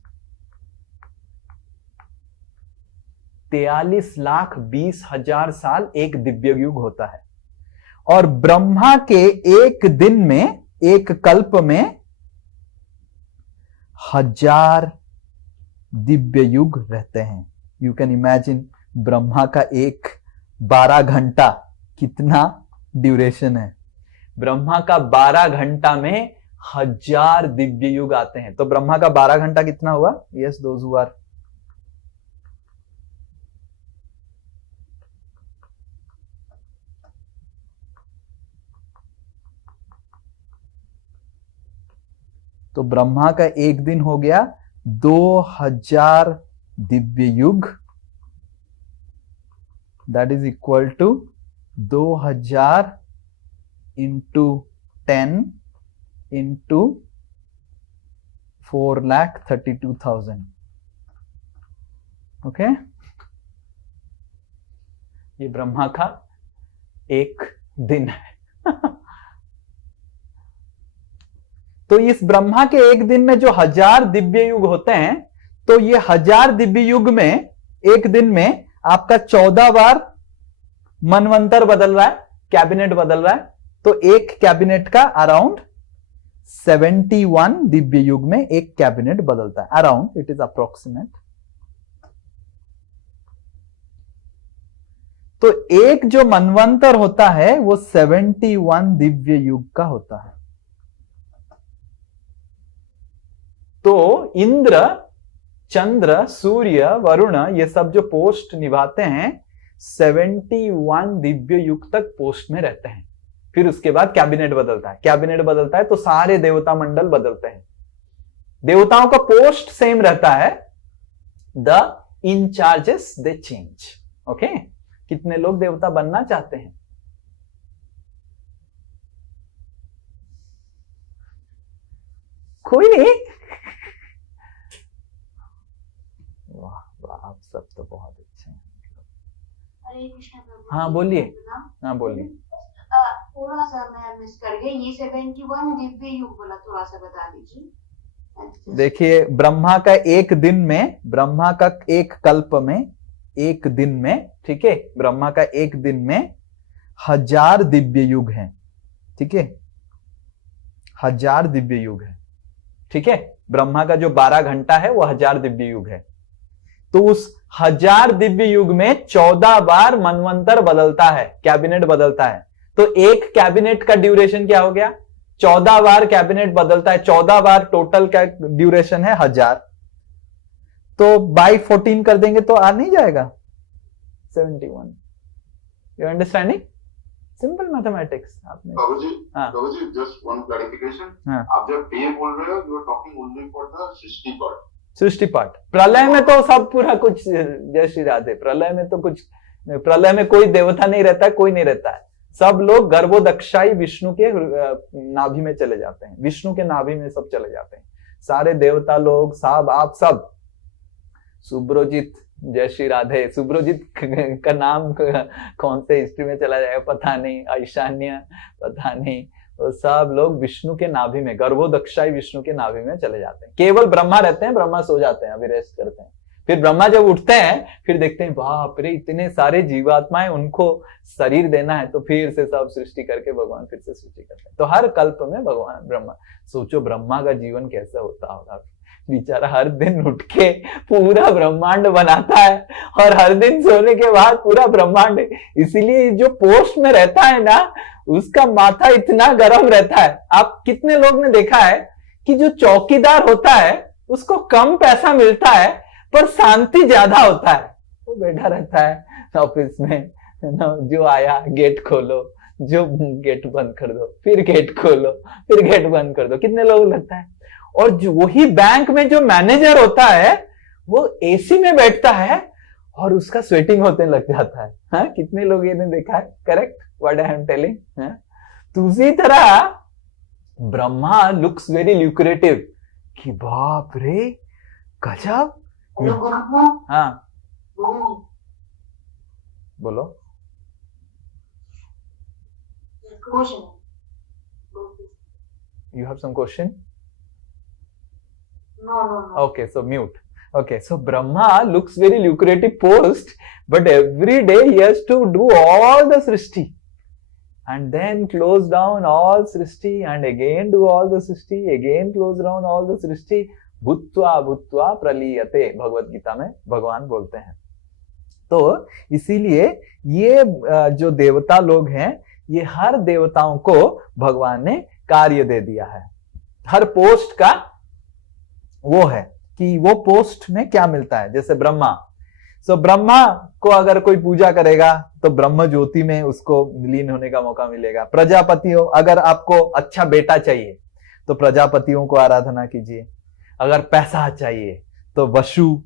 43,20,000 साल एक दिव्य युग होता है। और ब्रह्मा के एक दिन में, एक कल्प में 1000 दिव्य युग रहते हैं। यू कैन इमेजिन ब्रह्मा का एक 12 घंटा कितना ड्यूरेशन है। ब्रह्मा का 12 घंटा में 1000 दिव्य युग आते हैं। तो ब्रह्मा का 12 घंटा कितना हुआ? यस, दोज हु आर तो ब्रह्मा का एक दिन हो गया 2000 दिव्य युग। That is equal to 2000 into 10 into 4,32,000। Okay, ये ब्रह्मा का एक दिन है। तो इस ब्रह्मा के एक दिन में जो 1000 दिव्य युग होते हैं, तो ये 1000 दिव्य युग में एक दिन में आपका 14 बार मनवंतर बदल रहा है, कैबिनेट बदल रहा है। तो एक कैबिनेट का अराउंड 71 दिव्य युग में एक कैबिनेट बदलता है। Around, it is approximate. तो एक जो मनवंतर होता है वो 71 दिव्य युग का होता है। तो इंद्र, चंद्र, सूर्य, वरुण, ये सब जो पोस्ट निभाते हैं 71 दिव्य युग तक पोस्ट में रहते हैं। फिर उसके बाद कैबिनेट बदलता है। कैबिनेट बदलता है तो सारे देवता मंडल बदलते हैं। देवताओं का पोस्ट सेम रहता है, the incharges they change. Okay, कितने लोग देवता बनना चाहते हैं? कोई नहीं? आप सब तो बहुत अच्छे हैं। हरे कृष्ण प्रभु। हाँ बोलिए, हाँ बोलिए। थोड़ा सा मैं मिस कर गई, ये 71 दिव्य युग बोला, थोड़ा सा बता दीजिए। देखिए, ब्रह्मा का एक दिन में, ब्रह्मा का एक कल्प में, एक दिन में, ठीक है, ब्रह्मा का एक दिन में 1000 दिव्य युग हैं। ठीक है, 1000 दिव्य युग है। ठीक है, ब्रह्मा का जो 12 घंटा है वो 1000 दिव्य युग है। तो उस 1000 दिव्य युग में 14 बार मनवंतर बदलता है, कैबिनेट बदलता है। तो एक कैबिनेट का ड्यूरेशन क्या हो गया? 14 बार कैबिनेट बदलता है, 14 बार टोटल का ड्यूरेशन है 1000। तो बाई 14 कर देंगे तो आ नहीं जाएगा 71। You understanding? Simple mathematics. आपने बाबूजी जस्ट वन क्लैरिफिकेशन, आप जब डे बोल रहे हो you are talking only for the सृष्टि पार्ट। सृष्टि पार्ट, प्रलय में तो सब पूरा कुछ, जय श्री राधे, प्रलय में तो कुछ, प्रलय में कोई देवता नहीं रहता है, कोई नहीं रहता है। सब लोग गर्भोदक्षाई विष्णु के नाभि में चले जाते हैं, विष्णु के नाभि में सब चले जाते हैं, सारे देवता लोग, सब आप सब। सुब्रोजित, जय श्री राधे। सुब्रोजित का नाम कौन से हिस्ट्री में चला जाएगा पता नहीं, ईशान्य पता नहीं, तो सब लोग विष्णु के नाभि में, गर्भोदक्षाई विष्णु के नाभि में चले जाते हैं। केवल ब्रह्मा रहते हैं, ब्रह्मा सो जाते हैं, अभी रेस्ट करते हैं। फिर ब्रह्मा जब उठते हैं फिर देखते हैं बाप रे इतने सारे जीवात्माएं, उनको शरीर देना है, तो फिर से सब सृष्टि करके भगवान फिर से सृष्टि करते हैं। तो हर कल्प में भगवान ब्रह्मा, सोचो ब्रह्मा का जीवन कैसा होता होगा। बेचारा हर दिन उठ के पूरा ब्रह्मांड बनाता है और हर दिन सोने के बाद पूरा ब्रह्मांड, इसीलिए जो पोस्ट में रहता है ना उसका माथा इतना गर्म रहता है। आप कितने लोग ने देखा है कि जो चौकीदार होता है उसको कम पैसा मिलता है पर शांति ज्यादा होता है। वो बैठा रहता है ऑफिस में, जो आया गेट खोलो, जो गेट बंद कर दो, फिर गेट खोलो, फिर गेट बंद कर दो। कितने लोग लगता है। और जो वही बैंक में जो मैनेजर होता है वो एसी में बैठता है और उसका स्वेटिंग होने लग जाता है। हाँ, कितने लोग ये ने देखा है। Correct what I am telling. तो उसी तरह ब्रह्मा लुक्स वेरी ल्यूक्रेटिव कि बाप रे गजब। हाँ बोलो। You have some question? No. Okay, so mute. Okay, so Brahma looks very lucrative post, but every day he has to do all the Srishti and then close down all Srishti and again do all the Srishti, again close down all the Srishti, bhutva bhutva praliyate, Bhagavad Gita में भगवान बोलते हैं। तो इसीलिए ये जो देवता लोग हैं ये हर देवताओं को भगवान ने कार्य दे दिया है। हर पोस्ट का वो है कि वो पोस्ट में क्या मिलता है। जैसे ब्रह्मा, सो ब्रह्मा को अगर कोई पूजा करेगा तो ब्रह्म ज्योति में उसको लीन होने का मौका मिलेगा। प्रजापतियों, अगर आपको अच्छा बेटा चाहिए तो प्रजापतियों को आराधना कीजिए। अगर पैसा चाहिए तो वसु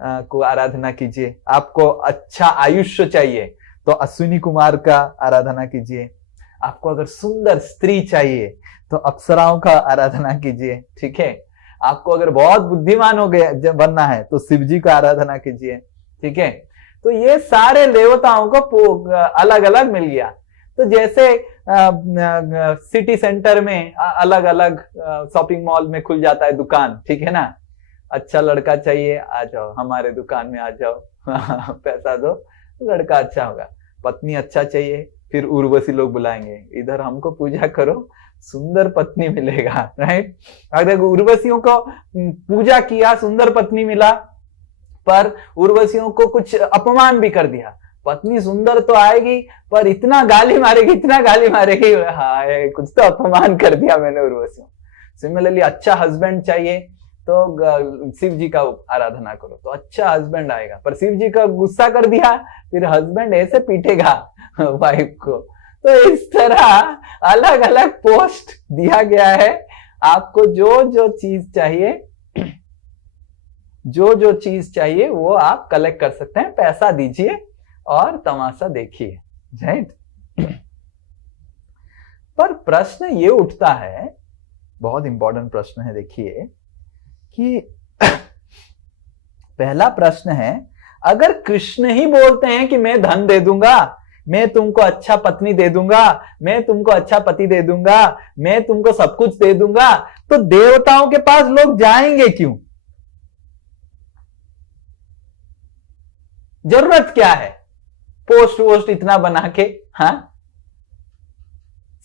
को आराधना कीजिए। आपको अच्छा आयुष्य चाहिए तो अश्विनी कुमार का आराधना कीजिए। आपको अगर सुंदर स्त्री चाहिए तो अप्सराओं का आराधना कीजिए। ठीक है। आपको अगर बहुत बुद्धिमान हो गए बनना है तो शिव जी का आराधना कीजिए। ठीक है। तो ये सारे देवताओं को अलग अलग मिल गया। तो जैसे सिटी सेंटर में अलग अलग शॉपिंग मॉल में खुल जाता है दुकान। ठीक है ना। अच्छा लड़का चाहिए, आ जाओ हमारे दुकान में आ जाओ, पैसा दो, लड़का अच्छा होगा। पत्नी अच्छा चाहिए, फिर उर्वशी लोग बुलाएंगे, इधर हमको पूजा करो, सुंदर पत्नी मिलेगा। राइट। अगर उर्वशियों को पूजा किया, सुंदर पत्नी मिला, पर उर्वशियों को कुछ अपमान भी कर दिया, पत्नी सुंदर तो आएगी पर इतना गाली मारेगी, इतना गाली मारेगी, हाय कुछ तो अपमान कर दिया मैंने उर्वशियों। सिमिलरली अच्छा हस्बैंड चाहिए तो शिव जी का आराधना करो तो अच्छा हस्बैंड आएगा, पर शिव जी का गुस्सा कर दिया फिर हस्बैंड ऐसे पीटेगा वाइफ को। तो इस तरह अलग अलग पोस्ट दिया गया है। आपको जो जो चीज चाहिए, जो जो चीज चाहिए वो आप कलेक्ट कर सकते हैं। पैसा दीजिए और तमाशा देखिए। राइट। पर प्रश्न ये उठता है, बहुत इंपॉर्टेंट प्रश्न है, देखिए कि पहला प्रश्न है, अगर कृष्ण ही बोलते हैं कि मैं धन दे दूंगा, मैं तुमको अच्छा पत्नी दे दूंगा, मैं तुमको अच्छा पति दे दूंगा, मैं तुमको सब कुछ दे दूंगा, तो देवताओं के पास लोग जाएंगे क्यों? जरूरत क्या है पोस्ट वोस्ट इतना बना के? हाँ,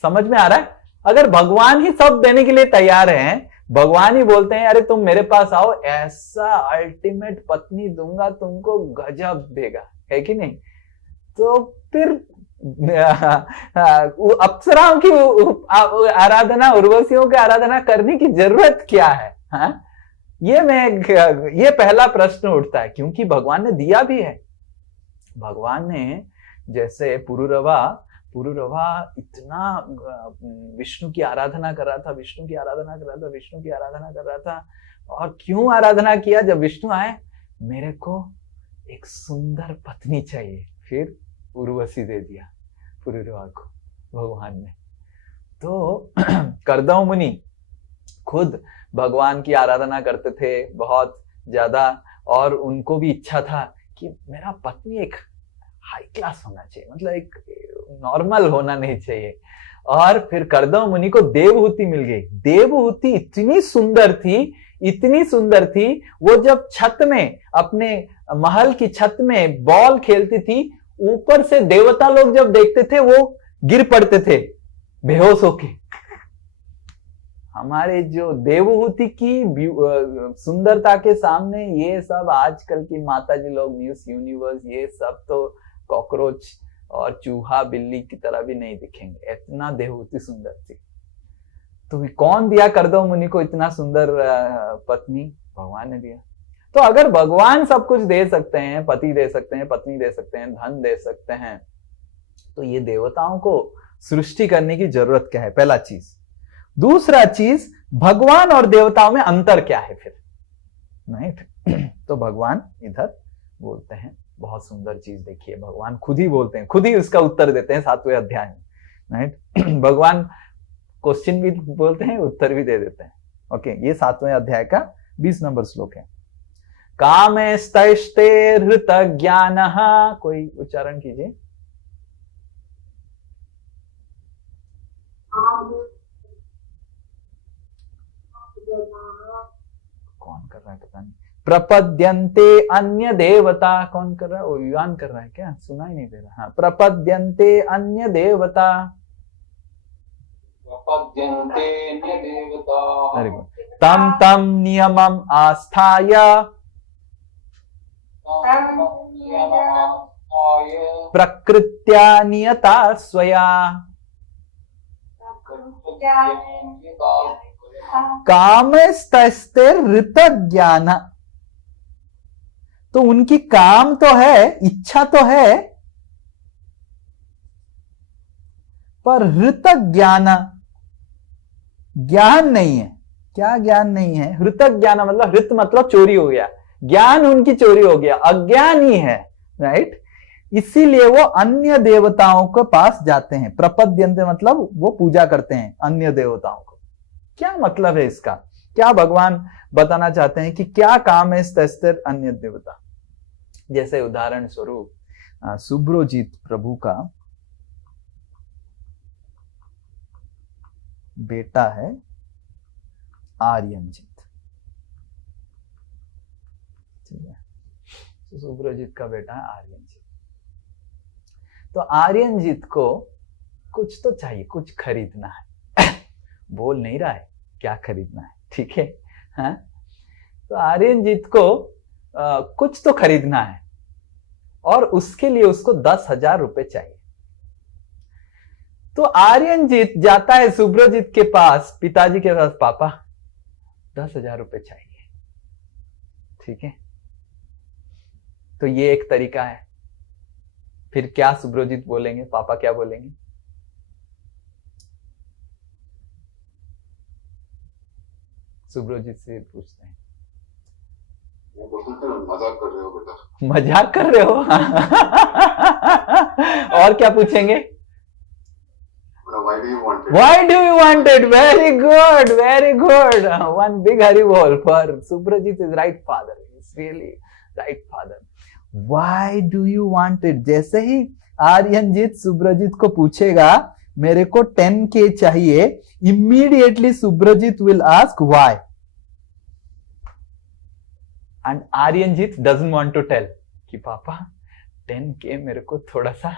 समझ में आ रहा है? अगर भगवान ही सब देने के लिए तैयार हैं, भगवान ही बोलते हैं अरे तुम मेरे पास आओ, ऐसा अल्टीमेट पत्नी दूंगा तुमको, गजब देगा, है कि नहीं? तो फिर अप्सराओं की आराधना, उर्वशियों की आराधना करने की जरूरत क्या है? हाँ, ये पहला प्रश्न उठता है, क्योंकि भगवान ने दिया भी है। भगवान ने जैसे पुरुरवा इतना विष्णु की आराधना कर रहा था, विष्णु की आराधना कर रहा था। और क्यों आराधना किया? जब विष्णु आए, मेरे को एक सुंदर पत्नी चाहिए, फिर उर्वशी दे दिया पुरुरवा को भगवान ने। तो करदम मुनि खुद भगवान की आराधना करते थे बहुत ज्यादा, और उनको भी इच्छा था कि मेरा पत्नी एक हाई क्लास होना चाहिए, मतलब एक नॉर्मल होना नहीं चाहिए। और फिर करदम मुनि को देवहूति मिल गई। देवहूति इतनी सुंदर थी, वो जब छत में, अपने महल की छत में बॉल खेलती थी, ऊपर से देवता लोग जब देखते थे वो गिर पड़ते थे बेहोश होके। हमारे जो देवहूति की सुंदरता के सामने ये सब आजकल की माताजी लोग, मिस यूनिवर्स, ये सब तो कॉकरोच और चूहा बिल्ली की तरह भी नहीं दिखेंगे, इतना देहूती सुंदर थी। तो कौन दिया कर दो मुनि को इतना सुंदर पत्नी? भगवान ने दिया। तो अगर भगवान सब कुछ दे सकते हैं, पति दे सकते हैं, पत्नी दे सकते हैं, धन दे सकते हैं, तो ये देवताओं को सृष्टि करने की जरूरत क्या है? पहला चीज। दूसरा चीज, भगवान और देवताओं में अंतर क्या है फिर? नहीं तो भगवान इधर बोलते हैं, बहुत सुंदर चीज देखिए, भगवान खुद ही बोलते हैं, खुद ही उसका उत्तर देते हैं 7वें अध्याय में, राइट। भगवान क्वेश्चन भी बोलते हैं, उत्तर भी दे देते हैं। ओके, ये 7वें अध्याय का 20 नंबर श्लोक है। कामेस्तैस्ते हृत ज्ञानः, कोई उच्चारण कीजिए। कौन कर रहा है पता नहीं। प्रपद्यन्ते अन्य देवता, कौन कर रहा है? वो युवान कर रहा है क्या? सुना ही नहीं दे रहा। हाँ, प्रपद्यन्ते अन्य देवता, वेरी गुड। तम तम नियमम आस्थाय प्रकृत्या नियता स्वया कामस्तस्ते ऋत ज्ञान। तो उनकी काम तो है, इच्छा तो है, पर ऋत ज्ञान, ज्ञान नहीं है। क्या ज्ञान नहीं है? ऋत ज्ञान मतलब, ऋत मतलब चोरी हो गया, ज्ञान उनकी चोरी हो गया, अज्ञान ही है, राइट। इसीलिए वो अन्य देवताओं के पास जाते हैं। प्रपद्यन्ते मतलब वो पूजा करते हैं अन्य देवताओं को। क्या मतलब है इसका? क्या भगवान बताना चाहते हैं कि क्या काम है स्तर अन्य देवता? जैसे उदाहरण स्वरूप सुब्रोजीत प्रभु का बेटा है आर्यनजीत, ठीक है। तो सुब्रोजीत का बेटा है आर्यनजीत। तो आर्यनजीत को कुछ तो चाहिए, कुछ खरीदना है। बोल नहीं रहा है क्या खरीदना है, ठीक है। हाँ? तो आर्यनजीत को कुछ तो खरीदना है और उसके लिए उसको 10,000 रुपए चाहिए। तो आर्यनजीत जाता है सुब्रोजीत के पास, पिताजी के पास, पापा 10,000 रुपए चाहिए, ठीक है। तो ये एक तरीका है। फिर क्या सुब्रोजीत बोलेंगे? पापा क्या बोलेंगे? सुब्रोजीत से पूछते हैं, मजाक कर रहे हो बेटा? मजाक कर रहे हो? और क्या पूछेंगे? Why do you want it? Why do you want it? Very good, very good. One big Hari bol for Subrajit is right father. It's really right father. Why do you want it? जैसे ही आर्यनजीत सुब्रजीत को पूछेगा मेरे को 10K चाहिए, immediately Subrajit will ask why. And Aryanjit doesn't want to tell कि पापा 10K मेरे को थोड़ा सा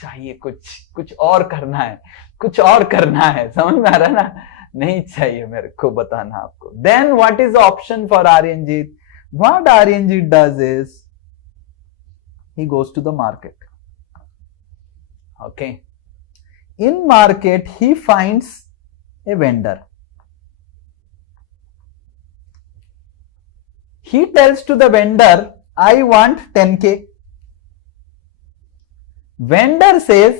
चाहिए, कुछ और करना है, कुछ और करना है। समझ में आ रहा है ना? नहीं चाहिए मेरे को बताना आपको। Then what is the option for Aryanjit? What Aryanjit does is he goes to the market. Okay. In market he finds a vendor. He tells to the vendor, I want 10K. Vendor says,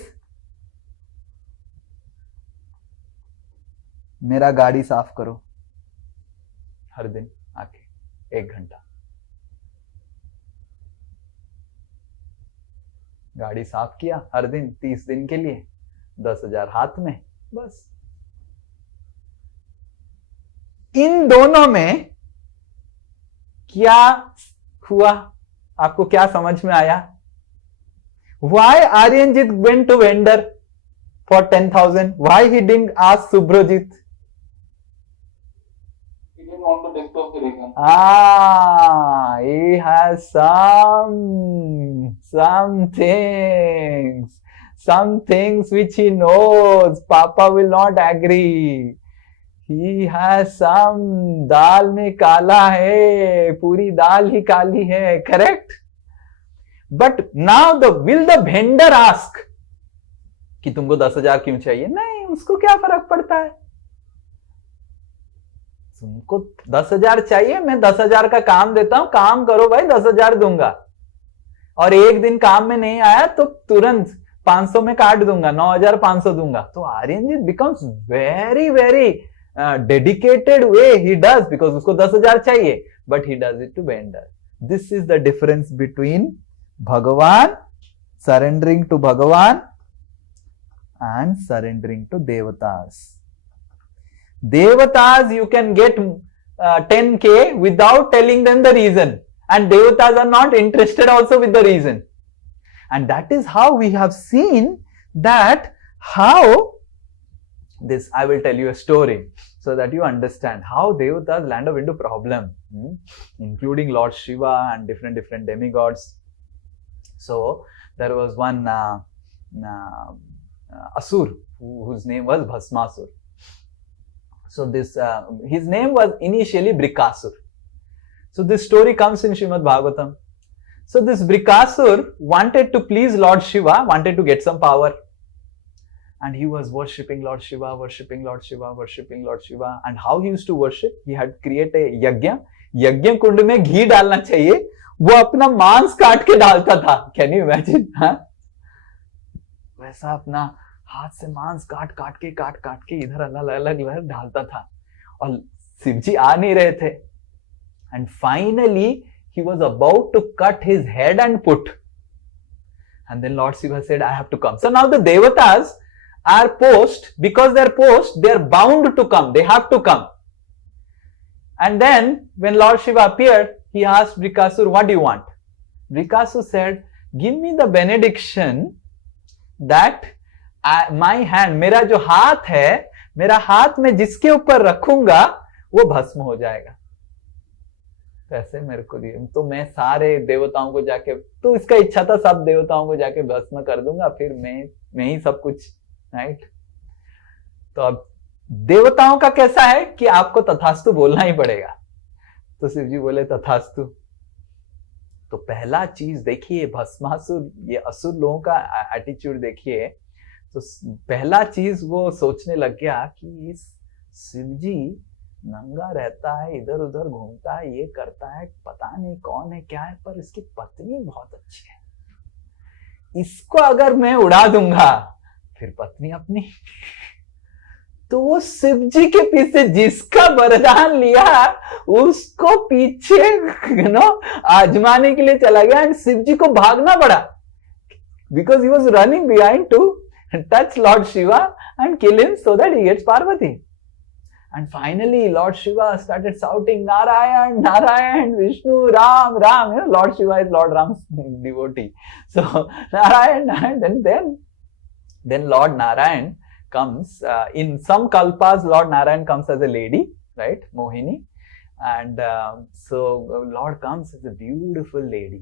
मेरा गाड़ी साफ करो हर दिन आके 1 घंटा। गाड़ी साफ किया हर दिन 30 दिन के लिए, 10,000 हाथ में, बस। इन दोनों में क्या हुआ? आपको क्या समझ में आया? Why Aryanjit went to vendor for 10,000? Why he didn't ask Subrojit? He didn't want to disclose the reason. He has some things which he knows Papa will not agree. He has some, दाल में काला है, पूरी दाल ही काली है, correct. But now will the vendor ask कि तुमको 10,000 क्यों चाहिए? नहीं, उसको क्या फर्क पड़ता है? तुमको 10,000 चाहिए, मैं 10,000 का काम देता हूं, काम करो भाई, 10,000 दूंगा। और एक दिन काम में नहीं आया तो तुरंत 500 में काट दूंगा, 9,500 दूंगा। तो आर्यनजीत becomes very very dedicated way he does, because उसको 10,000 चाहिए, but he does it to vendor. This is the difference between Bhagavan, surrendering to Bhagavan, and surrendering to Devatas. Devatas, you can get 10K without telling them the reason, and Devatas are not interested also with the reason. And that is how we have seen that how this, I will tell you a story so that you understand how Devatas land up into problem, including Lord Shiva and different demigods. So there was one Asur whose name was Bhasmasur. So this his name was initially Brikasur. So this story comes in Srimad Bhagavatam. So this Brikasur wanted to please Lord Shiva, wanted to get some power. And he was worshipping Lord Shiva, worshipping Lord Shiva, worshipping Lord Shiva. And how he used to worship? He had created a yajna. यज्ञ कुंड में घी डालना चाहिए, वो अपना मांस काट के डालता था. Can you imagine? वैसा अपना हाथ से मांस काट के इधर अलग डालता था. और शिव जी आ नहीं रहे थे. And finally he was about to cut his head and put. And then Lord Shiva said, I have to come. So now the Devatas are post, because they're post, they're bound to come. They have to come. And then when Lord Shiva appeared, he asked Brikasur, what do you want? Brikasur said, give me the benediction that my hand, मेरा जो हाथ है, मेरा हाथ में जिसके ऊपर रखूंगा वो भस्म हो जाएगा. ऐसे मेरे को दिए तो मैं सारे देवताओं को जाके, तो इसका इच्छा था सब देवताओं को जाके भस्म कर दूंगा, फिर मैं ही सब कुछ, राइट. तो अब देवताओं का कैसा है कि आपको तथास्तु बोलना ही पड़ेगा. तो शिव जी बोले तथास्तु. तो पहला चीज देखिए, भस्मासुर, ये असुर लोगों का एटीट्यूड देखिए. तो पहला चीज वो सोचने लग गया कि इस शिव जी नंगा रहता है, इधर उधर घूमता है, ये करता है, पता नहीं कौन है क्या है, पर इसकी पत्नी बहुत अच्छी है. इसको अगर मैं उड़ा दूंगा फिर पत्नी अपनी. तो वो शिव जी के पीछे जिसका वरदान लिया उसको पीछे आजमाने के लिए चला गया. एंड शिव जी को भागना पड़ा, because he was running behind to touch lord Shiva and kill him so that he gets Parvati. And finally, Lord Shiva started shouting, Narayan, Narayan, Vishnu, Ram, Ram. You know, Lord Shiva is Lord Ram's devotee. So, Narayan, Narayan. Then Lord Narayan comes. In some kalpas, Lord Narayan comes as a lady, right? Mohini. And so, Lord comes as a beautiful lady.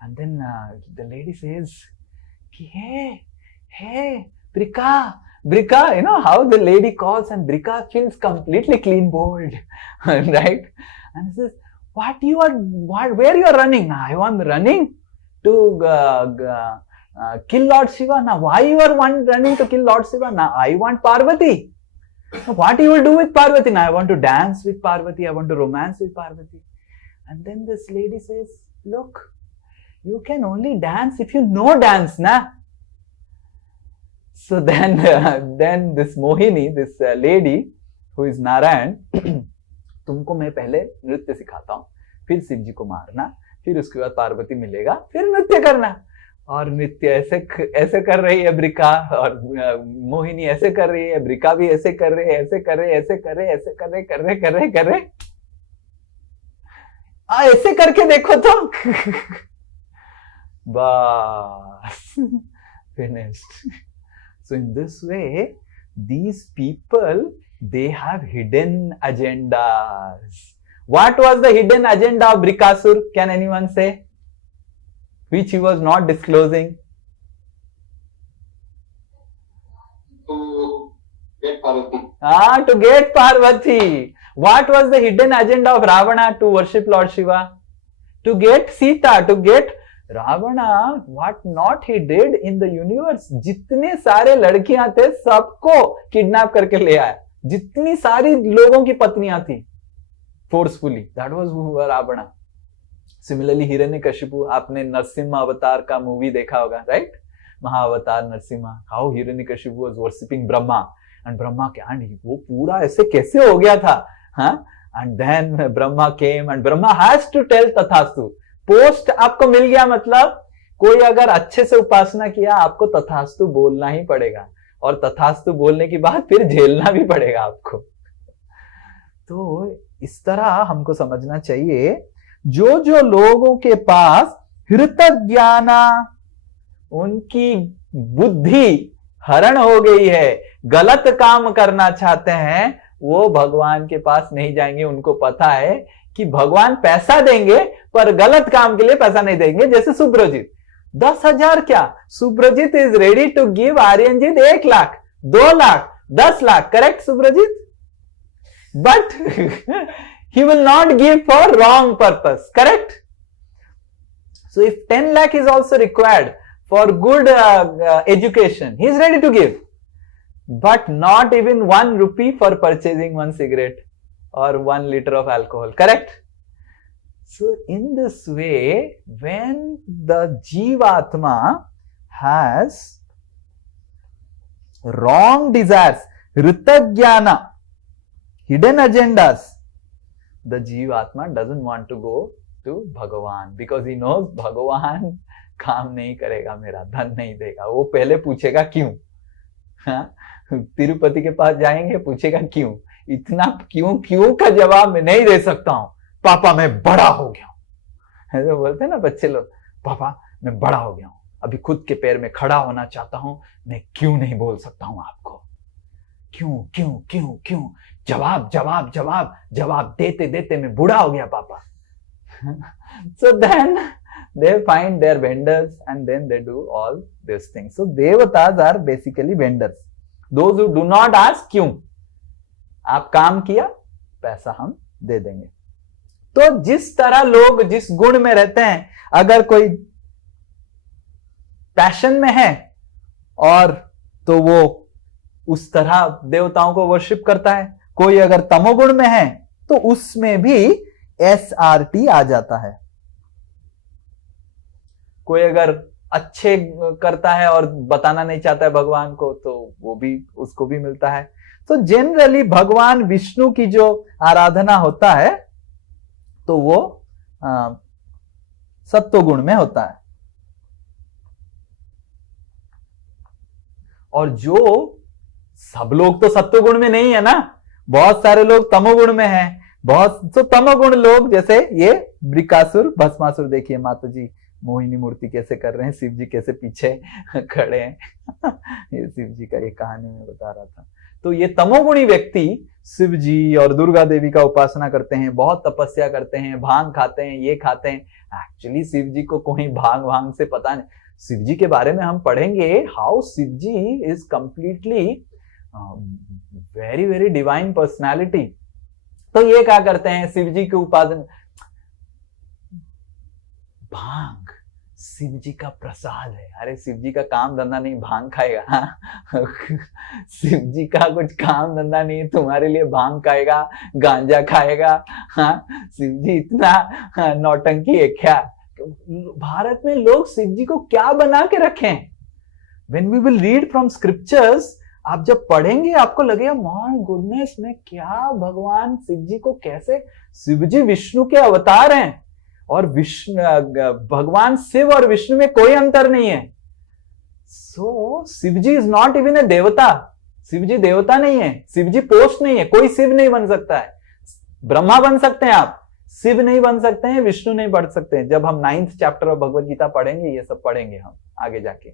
And then the lady says, hey, Brika, you know how the lady calls, and Brika feels completely clean bowled, right? And he says, where you are running? I am running to kill Lord Shiva. Now, why you are running to kill Lord Shiva? Now, I want Parvati. What you will do with Parvati? Now, I want to dance with Parvati. I want to romance with Parvati. And then this lady says, look, you can only dance if you know dance, na? So then this Mohini, this lady who is Narayan, तुमको मैं पहले नृत्य सिखाता हूँ, फिर शिव जी को मारना, फिर उसके बाद पार्वती मिलेगा, फिर नृत्य करना. और नृत्य ऐसे कर रही है ब्रिका, और मोहिनी ऐसे कर रही है, ब्रिका भी ऐसे कर रहे, ऐसे कर रहे, ऐसे करके देखो तो बस finished. So in this way, these people, they have hidden agendas. What was the hidden agenda of Brikasur? Can anyone say? Which he was not disclosing? To get Parvati. To get Parvati. What was the hidden agenda of Ravana to worship Lord Shiva? To get Sita, to get Ravana what not he did in the universe, जितने सारे लड़कियां थे सबको kidnap करके ले आया, जितनी सारी लोगों की पत्नियां थी forcefully, that was Ravana. Similarly Hiranyakashipu, आपने नरसिम्हा अवतार का मूवी देखा होगा, right? Mahavatar Narasimha, how Hiranyakashipu was worshipping Brahma and Brahma के, एंड वो पूरा ऐसे कैसे हो गया था, हाँ? And then Brahma came and Brahma has to tell तथास्तु। पोस्ट आपको मिल गया, मतलब कोई अगर अच्छे से उपासना किया आपको तथास्तु बोलना ही पड़ेगा, और तथास्तु बोलने की बात फिर झेलना भी पड़ेगा आपको। तो इस तरह हमको समझना चाहिए, जो जो लोगों के पास हृतज्ञाना, उनकी बुद्धि हरण हो गई है, गलत काम करना चाहते हैं, वो भगवान के पास नहीं जाएंगे। उनको पता है कि भगवान पैसा देंगे पर गलत काम के लिए पैसा नहीं देंगे। जैसे सुब्रजीत 10,000 क्या, Subrajit is ready to give Aryanjit 1 lakh, 2 lakh, 10 lakh, correct Subrajit? But he will not give for wrong purpose, correct? So if 10 lakh is also required for good education, he is ready to give, but not even 1 rupee for purchasing 1 cigarette or 1 liter of alcohol, correct? So in this way, when the Jivatma has wrong desires, Rithagyana, hidden agendas, the Jivatma doesn't want to go to Bhagavan because he knows भगवान काम नहीं करेगा, मेरा धन नहीं देगा। वो पहले पूछेगा क्यों, हाँ? तिरुपति के पास जाएंगे, पूछेगा क्यों, इतना क्यों का जवाब मैं नहीं दे सकता हूं, पापा मैं बड़ा हो गया हूं। ऐसे बोलते हैं ना बच्चे लोग, पापा मैं बड़ा हो गया हूं, अभी खुद के पैर में खड़ा होना चाहता हूं, मैं क्यों नहीं बोल सकता हूं आपको, क्यों, जवाब देते मैं बूढ़ा हो गया पापा। So then they find their vendors and then they do all these things. So devatas are basically vendors, those who do not ask क्यों, आप काम किया पैसा हम दे देंगे। तो जिस तरह लोग जिस गुण में रहते हैं, अगर कोई पैशन में है और तो वो उस तरह देवताओं को वर्शिप करता है, कोई अगर तमोगुण में है तो उसमें भी SRT आ जाता है। कोई अगर अच्छे करता है और बताना नहीं चाहता है भगवान को, तो वो भी उसको भी मिलता है। तो जनरली भगवान विष्णु की जो आराधना होता है तो वो सत्वगुण में होता है, और जो सब लोग तो सत्वगुण में नहीं है ना, बहुत सारे लोग तमोगुण में हैं, बहुत तो तमोगुण लोग, जैसे ये वृकासुर भस्मासुर, देखिए माता जी मोहिनी मूर्ति कैसे कर रहे हैं, शिव जी कैसे पीछे खड़े हैं ये शिव जी का एक कहानी में बता रहा था। तो ये तमोगुणी व्यक्ति शिव जी और दुर्गा देवी का उपासना करते हैं, बहुत तपस्या करते हैं, भांग खाते हैं, ये खाते हैं। एक्चुअली शिव जी को कोई भांग से पता नहीं। शिव जी के बारे में हम पढ़ेंगे, how Shiv ji is completely very very divine personality. तो ये क्या करते हैं, शिव जी के उपासना, भांग शिव जी का प्रसाद है। अरे शिव जी का काम धंधा नहीं भांग खाएगा, हाँ? शिव जी का कुछ काम धंधा नहीं तुम्हारे लिए भांग खाएगा, गांजा खाएगा, हाँ? शिव जी इतना नौटंकी है क्या? भारत में लोग शिव जी को क्या बना के रखे? When we will read from scriptures, आप जब पढ़ेंगे आपको लगेगा माय गुडनेस, में क्या भगवान शिव जी को कैसे, शिव जी विष्णु के अवतार हैं और विष्णु भगवान शिव और विष्णु में कोई अंतर नहीं है। सो Shiv ji is not even a देवता, शिव जी देवता नहीं है, शिव जी पोस्ट नहीं है, कोई शिव नहीं बन सकता है। ब्रह्मा बन सकते हैं आप, शिव नहीं बन सकते हैं, विष्णु नहीं बन सकते हैं। जब हम 9th chapter of Bhagavad Gita पढ़ेंगे ये सब पढ़ेंगे हम आगे जाके।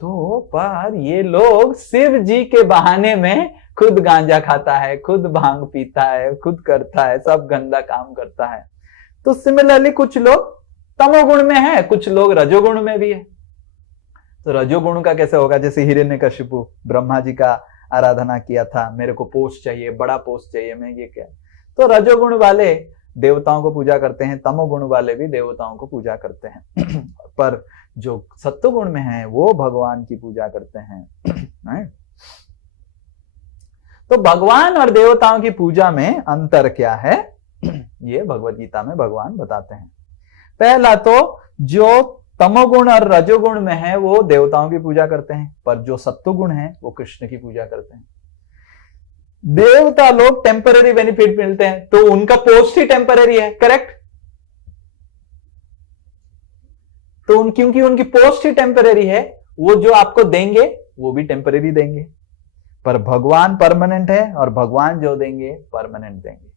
तो पर ये लोग शिव जी के बहाने में खुद गांजा खाता है, खुद भांग पीता है, खुद करता है, सब गंदा काम करता है। तो सिमिलरली कुछ लोग तमोगुण में है, कुछ लोग रजोगुण में भी है। तो रजोगुण का कैसे होगा? जैसे हिरण्यकशिपु ब्रह्मा जी का आराधना किया था, मेरे को पोस्ट चाहिए, बड़ा पोस्ट चाहिए, मैं ये क्या। तो रजोगुण वाले देवताओं को पूजा करते हैं, तमोगुण वाले भी देवताओं को पूजा करते हैं पर जो सत्वगुण में है वो भगवान की पूजा करते हैं। right? तो भगवान और देवताओं की पूजा में अंतर क्या है ये भगवत गीता में भगवान बताते हैं। पहला तो जो तमोगुण और रजोगुण में है वो देवताओं की पूजा करते हैं, पर जो सत्वगुण है वो कृष्ण की पूजा करते हैं। देवता लोग टेम्पररी बेनिफिट मिलते हैं तो उनका पोस्ट ही टेम्पररी है, करेक्ट? तो क्योंकि उनकी पोस्ट ही टेम्पररी है, वो जो आपको देंगे वो भी टेम्पररी देंगे। पर भगवान परमानेंट है और भगवान जो देंगे परमानेंट देंगे।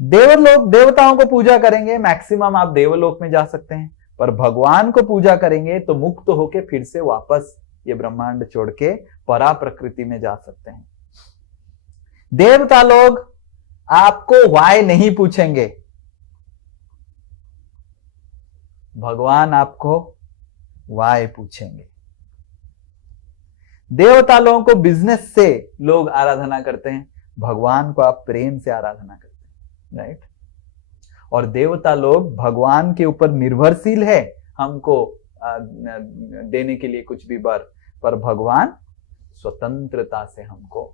देवलोक देवताओं को पूजा करेंगे, मैक्सिमम आप देवलोक में जा सकते हैं, पर भगवान को पूजा करेंगे तो मुक्त होके फिर से वापस ये ब्रह्मांड छोड़ के परा प्रकृति में जा सकते हैं। देवता लोग आपको वाय नहीं पूछेंगे, भगवान आपको वाय पूछेंगे। देवता लोगों को बिजनेस से लोग आराधना करते हैं, भगवान को आप प्रेम से आराधना करते हैं, राइट? और देवता लोग भगवान के ऊपर निर्भरशील है हमको देने के लिए कुछ भी वर, पर भगवान स्वतंत्रता से हमको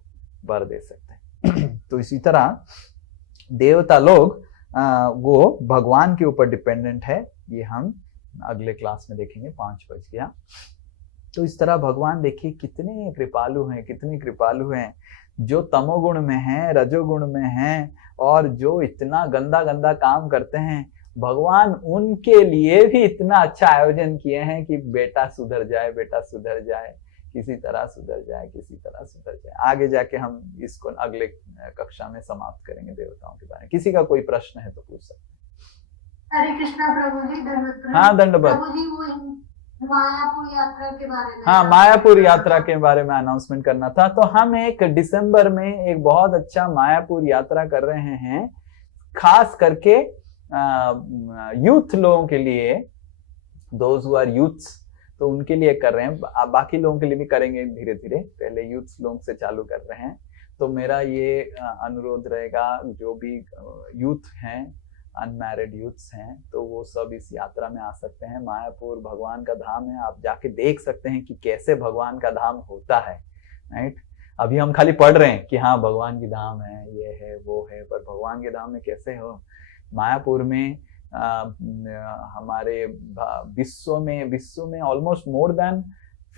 वर दे सकते हैं। तो इसी तरह देवता लोग वो भगवान के ऊपर डिपेंडेंट है, ये हम अगले क्लास में देखेंगे। 5 बज गया। तो इस तरह भगवान देखिए कितने कृपालु हैं, कितने कृपालु हैं। जो तमोगुण में हैं, रजोगुण में हैं और जो इतना गंदा गंदा काम करते हैं, भगवान उनके लिए भी इतना अच्छा आयोजन किए हैं कि बेटा सुधर जाए, बेटा सुधर जाए, किसी तरह सुधर जाए, किसी तरह सुधर जाए। आगे जाके हम इसको अगले कक्षा में समाप्त करेंगे देवताओं के बारे में। किसी का कोई प्रश्न है तो पूछ सकते हैं। हरे कृष्णा प्रभु जी, दंडवत। हाँ दंडवत। प्रभु जी वो मायापुर यात्रा के बारे में, हाँ मायापुर यात्रा के बारे में अनाउंसमेंट करना था। तो हम एक दिसंबर में एक बहुत अच्छा मायापुर यात्रा कर रहे हैं, खास करके यूथ लोगों के लिए, दोज हु आर यूथ्स, तो उनके लिए कर रहे हैं। बाकी लोगों के लिए भी करेंगे धीरे धीरे, पहले यूथ्स लोगों से चालू कर रहे हैं। तो मेरा ये अनुरोध रहेगा, जो भी यूथ हैं, अनमैरिड यूथ्स हैं, तो वो सब इस यात्रा में आ सकते हैं। मायापुर भगवान का धाम है, आप जाके देख सकते हैं कि कैसे भगवान का धाम होता है, राइट? अभी हम खाली पढ़ रहे हैं कि हाँ भगवान की धाम है, ये है वो है, पर भगवान के धाम में कैसे हो। मायापुर में हमारे विश्व में ऑलमोस्ट मोर देन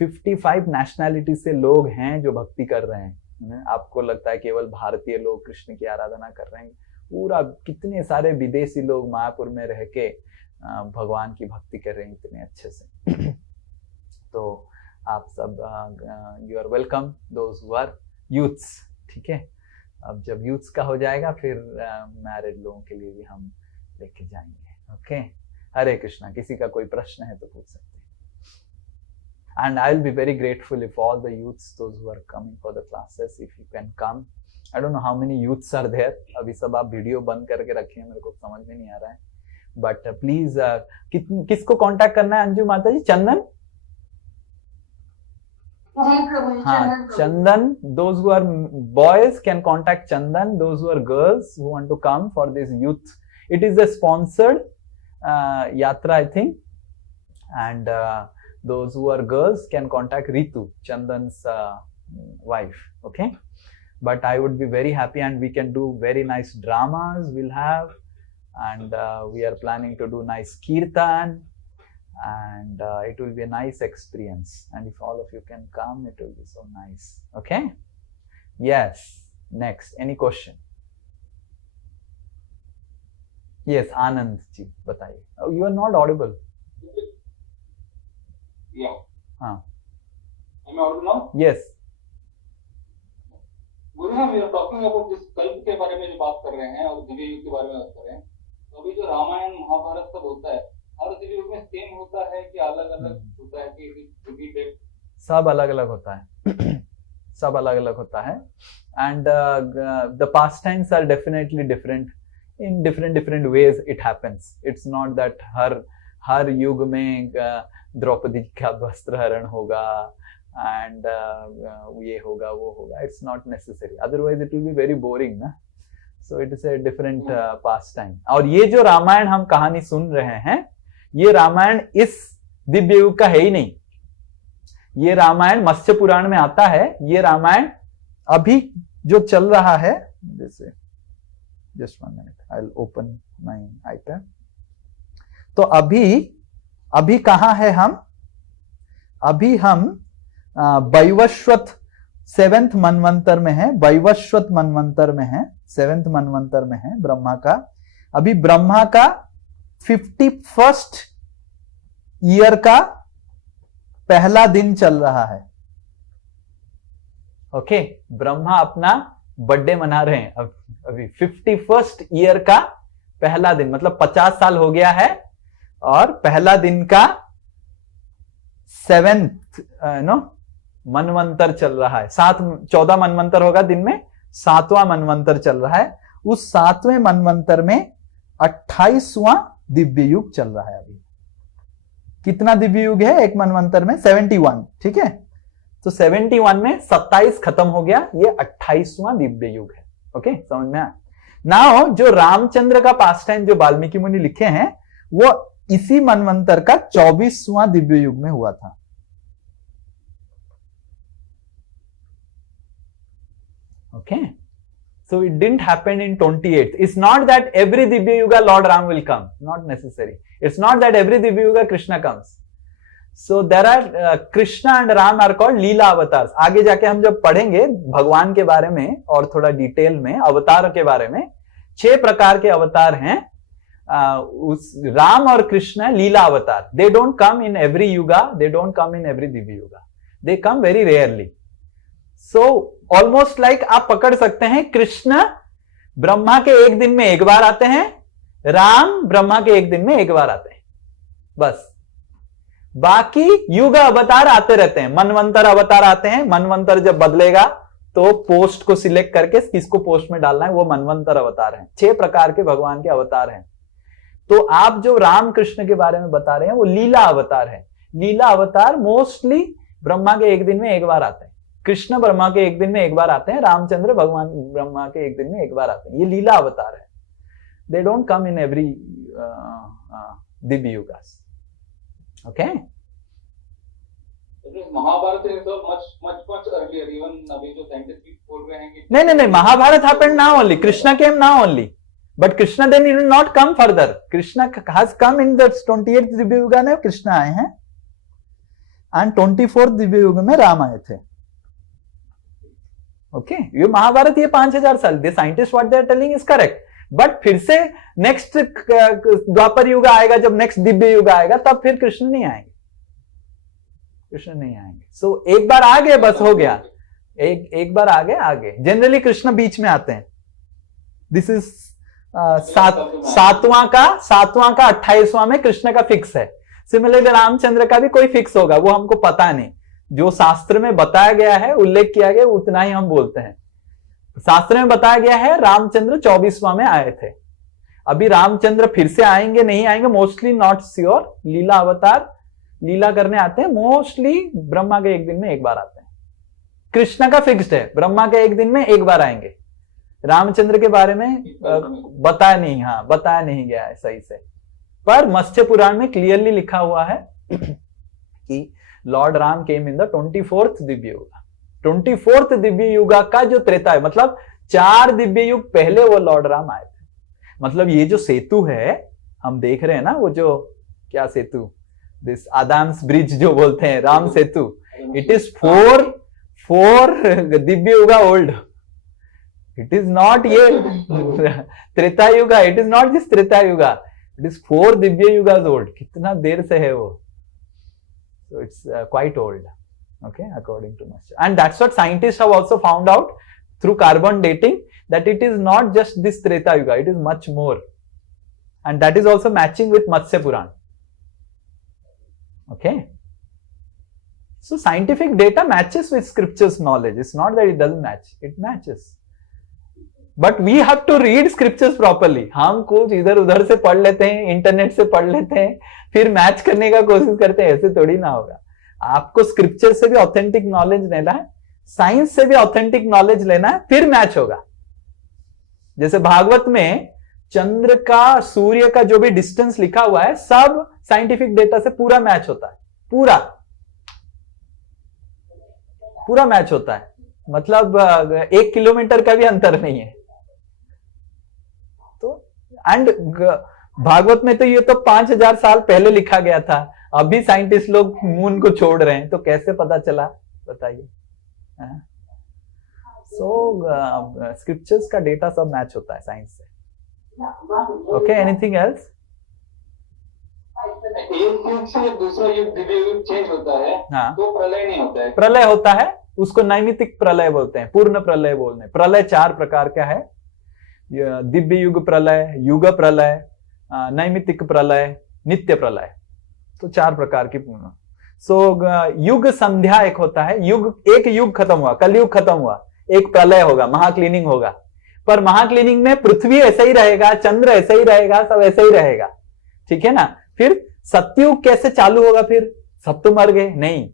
55 नेशनैलिटी से लोग हैं जो भक्ति कर रहे हैं। आपको लगता है केवल भारतीय लोग कृष्ण की आराधना कर रहे हैं, पूरा कितने सारे विदेशी लोग मायापुर में रह के भगवान की भक्ति कर रहे हैं इतने अच्छे से। तो आप सब you are welcome, those who are youths, ठीक है? अब जब यूथ्स का हो जाएगा फिर मैरिड लोगों के लिए भी हम लेके जाएंगे। ओके, हरे कृष्णा। किसी का कोई प्रश्न है तो पूछ सकते हैं। And I will be very grateful if all the youths, those who are coming for the classes, if you can come. I don't know how many youths are there. अभी सब आप वीडियो बंद करके रखे हैं, मेरे को समझ में नहीं आ रहा है, बट प्लीज किसको कांटेक्ट करना है अंजू माता जी? चंदन? जी प्रभु जी, हाँ चंदन। those who are boys can contact Chandan, those who are girls who want to come for this youth, it is a sponsored yatra I think, and those who are girls can contact Ritu, Chandan's wife, okay? But I would be very happy, and we can do very nice dramas we'll have, and we are planning to do nice kirtan, and it will be a nice experience, and if all of you can come it will be so nice. Okay, yes, next, any question? Yes, Anand ji bataiye. Oh, you are not audible. Yeah. हाँ, Am I audible now? yes. गुरु हम ये talking about जिस कल्प के बारे में जो बात कर रहे हैं और दिव्य युग के बारे में बात कर रहे हैं, तो अभी जो रामायण महाभारत सब होता है, हर दिव्य युग में सेम होता है कि अलग अलग होता है कि रिपीटेड? सब अलग अलग होता है। सब अलग अलग होता है, and the past times are definitely different in different ways it happens. It's not that हर युग में द्रौपदी का वस्त्र हरण होगा and ये होगा वो होगा, it's not necessary, otherwise it will be very boring ना। So it is a different pass time. और ये जो रामायण हम कहानी सुन रहे हैं, ये रामायण इस दिव्य युग का है ही नहीं। ये रामायण मत्स्य पुराण में आता है। ये रामायण अभी जो चल रहा है, जैसे just 1 minute, I will open my iPad. तो अभी कहां है हम? अभी हम वैवस्वत 7th मनवंतर में है, वैवस्वत मनवंतर में है, 7th मनवंतर में है ब्रह्मा का। अभी ब्रह्मा का 51st ईयर का पहला दिन चल रहा है। ओके, ब्रह्मा अपना बर्थडे मना रहे हैं अभी 51st ईयर का पहला दिन, मतलब 50 साल हो गया है और पहला दिन का 7th मनवंतर चल रहा है। 14 मनवंतर होगा दिन में, 7वां मनवंतर चल रहा है। उस 7वें मनवंतर में 28वां दिव्य युग चल रहा है। अभी कितना दिव्य युग है एक मनवंतर में? 71, ठीक है। तो 71 में 27 खत्म हो गया, ये 28वां दिव्य युग है। ओके, समझ में आया? नाउ जो रामचंद्र का पास टाइम जो वाल्मीकि मुनि लिखे हैं, वो इसी मनवंतर का 24वां दिव्य युग में हुआ था। Okay, so it didn't happen in 28th. It's not that every Divya Yuga Lord Ram will come. Not necessary. It's not that every Divya Yuga Krishna comes. So there are Krishna and Ram are called Leela avatars. आगे जाके हम जब पढ़ेंगे भगवान के बारे में और थोड़ा डिटेल में अवतार के बारे में, 6 प्रकार के अवतार हैं। उस राम और कृष्ण लीला अवतार। They don't come in every yuga. They don't come in every Divya Yuga. They come very rarely. So almost like आप पकड़ सकते हैं, कृष्ण ब्रह्मा के एक दिन में एक बार आते हैं, राम ब्रह्मा के एक दिन में एक बार आते हैं, बस। बाकी युग अवतार आते रहते हैं, मनवंतर अवतार आते हैं। मनवंतर जब बदलेगा तो पोस्ट को सिलेक्ट करके किसको पोस्ट में डालना है, वो मनवंतर अवतार है। 6 प्रकार के भगवान के अवतार हैं। तो आप जो राम कृष्ण के बारे में बता रहे हैं वो लीला अवतार है। लीला अवतार मोस्टली ब्रह्मा के एक दिन में एक बार आते हैं। कृष्ण ब्रह्मा के एक दिन में एक बार आते हैं, रामचंद्र भगवान ब्रह्मा के एक दिन में एक बार आते हैं। ये लीला अवतार है। They don't come in every divya yugas. Okay, Mahabharata is much earlier, even अभी जो साइंटिस्ट बोल रहे हैं कि नहीं, Mahabharata happened now only, Krishna came now only, but Krishna then he did not come further. Krishna has come in the 28th divya युगा में कृष्णा आए हैं, एंड 24th दिव्य युग में राम आए थे। ओके, ये महाभारत ये 5000 साल, they scientist what they are telling is correct. But फिर से नेक्स्ट द्वापर युग आएगा, जब नेक्स्ट दिव्य युग आएगा तब फिर कृष्ण नहीं आएंगे, कृष्ण नहीं आएंगे। सो एक बार आ गए बस हो गया, एक बार आगे। जनरली कृष्ण बीच में आते हैं। दिस इज सातवां का 28वां में कृष्ण का फिक्स है। सिमिलरली रामचंद्र का भी कोई फिक्स होगा, वो हमको पता नहीं। जो शास्त्र में बताया गया है, उल्लेख किया गया, उतना ही हम बोलते हैं। शास्त्र में बताया गया है रामचंद्र 24वां में आए थे। अभी रामचंद्र फिर से आएंगे नहीं आएंगे, मोस्टली नॉट श्योर। लीला अवतार लीला करने आते हैं, मोस्टली ब्रह्मा के एक दिन में एक बार आते हैं। कृष्ण का फिक्स्ड है, ब्रह्मा के एक दिन में एक बार आएंगे। रामचंद्र के बारे में बताया नहीं गया है सही से, पर मत्स्य पुराण में क्लियरली लिखा हुआ है कि Lord Ram came in the 24th Divya yuga. 24th Divya युगा का जो त्रेता है, मतलब 4 दिव्य युग पहले वो लॉर्ड राम आए थे। मतलब ये जो सेतु है हम देख रहे हैं ना, वो जो क्या सेतु, दिस आदाम्स ब्रिज जो बोलते हैं, Ram Setu, it is 4 divya yuga old. It is not ये Treta yuga, it is not this Treta yuga, it is 4 divya yugas old. कितना देर से है वो, so it's quite old, okay, according to Master. And that's what scientists have also found out through carbon dating, that it is not just this Treta Yuga, it is much more, and that is also matching with Matsya Puran. Okay, so scientific data matches with scriptures knowledge. It's not that it doesn't match, it matches, but we have to read scriptures properly. हम कुछ इधर उधर से पढ़ लेते हैं, internet से पढ़ लेते हैं, फिर मैच करने का कोशिश करते हैं, ऐसे थोड़ी ना होगा। आपको स्क्रिप्चर से भी ऑथेंटिक नॉलेज लेना है, साइंस से भी ऑथेंटिक नॉलेज लेना है, फिर मैच होगा। जैसे भागवत में चंद्र का सूर्य का जो भी डिस्टेंस लिखा हुआ है सब साइंटिफिक डेटा से पूरा मैच होता है, पूरा पूरा मैच होता है, मतलब 1 किलोमीटर का भी अंतर नहीं है। तो एंड भागवत में तो ये तो 5000 साल पहले लिखा गया था, अभी साइंटिस्ट लोग मून को छोड़ रहे हैं, तो कैसे पता चला बताइए। सो स्क्रिप्चर्स का डेटा सब मैच होता है साइंस से। Okay, anything else? एक युग से दूसरा युग दिव्य युग चेंज होता है, हाँ, तो प्रलय नहीं होता है। प्रलय होता है, उसको नैमित्तिक प्रलय बोलते हैं, पूर्ण प्रलय बोलते हैं। प्रलय 4 प्रकार का है, दिव्य युग प्रलय, युग प्रलय, नैमित्तिक प्रलय, नित्य प्रलय, तो 4 प्रकार की पूर्ण। युग संध्या एक होता है, एक युग खत्म हुआ, कलयुग खत्म हुआ, एक प्रलय होगा, महाक्लीनिंग होगा, पर महाक्लीनिंग में पृथ्वी ऐसा ही रहेगा, चंद्र ऐसा ही रहेगा, सब ऐसा ही रहेगा, ठीक है ना। फिर सतयुग कैसे चालू होगा, फिर सब तो मर गए नहीं,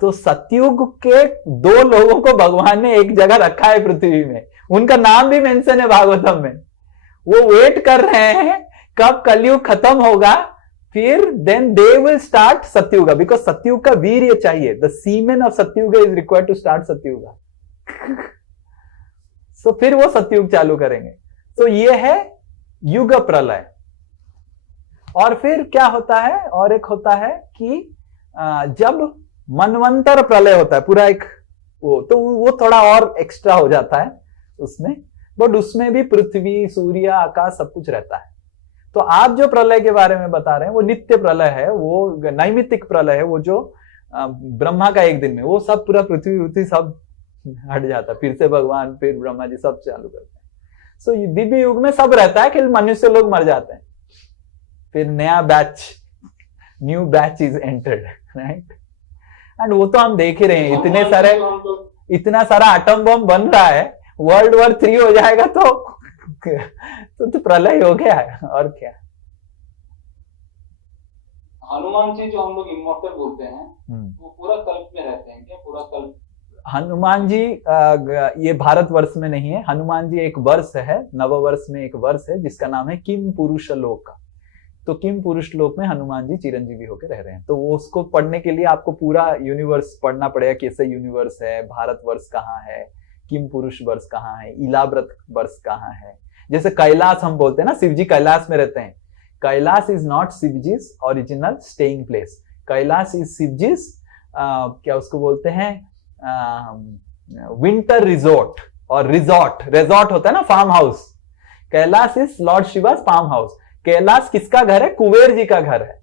तो सतयुग के 2 लोगों को भगवान ने एक जगह रखा है पृथ्वी में, उनका नाम भी मेंशन है भागवतम में। वो वेट कर रहे हैं कब कलयुग खत्म होगा, फिर देन दे विल स्टार्ट सतयुग, बिकॉज सतयुग का वीर्य चाहिए, द सीमेन ऑफ सतयुग इज रिक्वायर्ड टू स्टार्ट सतयुग। सो फिर वो सतयुग चालू करेंगे। तो ये है युग प्रलय। और फिर क्या होता है, और एक होता है कि जब मनवंतर प्रलय होता है पूरा एक, तो वो थोड़ा और एक्स्ट्रा हो जाता है उसमें, बट उसमें भी पृथ्वी, सूर्य, आकाश सब कुछ रहता है। तो आप जो प्रलय के बारे में बता रहे हैं वो नित्य प्रलय है, वो नैमित्तिक प्रलय है, वो जो ब्रह्मा का एक दिन में, वो सब पूरा पृथ्वी सब हट जाता है, फिर से भगवान, फिर ब्रह्मा जी सब चालू करते हैं। सो दिव्य युग में सब रहता है कि मनुष्य लोग मर जाते हैं, फिर नया batch, new batch is entered, right. And वो तो हम देख ही रहे हैं, इतना सारा एटम बम बन रहा है, वर्ल्ड वॉर 3 हो जाएगा तो प्रलय हो गया है, और क्या। हनुमान जी जो हम लोग इमॉर्टल बोलते हैं, वो पूरा कल्प में रहते हैं क्या? पूरा कल्प हनुमान जी ये भारतवर्ष में नहीं है, हनुमान जी एक वर्ष है, नववर्ष में एक वर्ष है जिसका नाम है किम पुरुष लोक। तो किम पुरुष लोक में हनुमान जी चिरंजीवी होकर रह रहे हैं। तो वो उसको पढ़ने के लिए आपको पूरा यूनिवर्स पढ़ना पड़ेगा, कैसे यूनिवर्स है, भारतवर्ष कहाँ है, किम पुरुष वर्ष कहाँ है, इलाव्रत वर्ष कहाँ है। जैसे कैलाश हम बोलते हैं ना, शिव जी कैलाश में रहते हैं, Kailash is not Shivji's original staying place, Kailash is Shivji's क्या उसको बोलते हैं, विंटर रिजोर्ट, और रिजॉर्ट होता है ना, farm house. Kailash is lord Shiva's farm house. Kailash किसका घर है? कुबेर जी का घर है।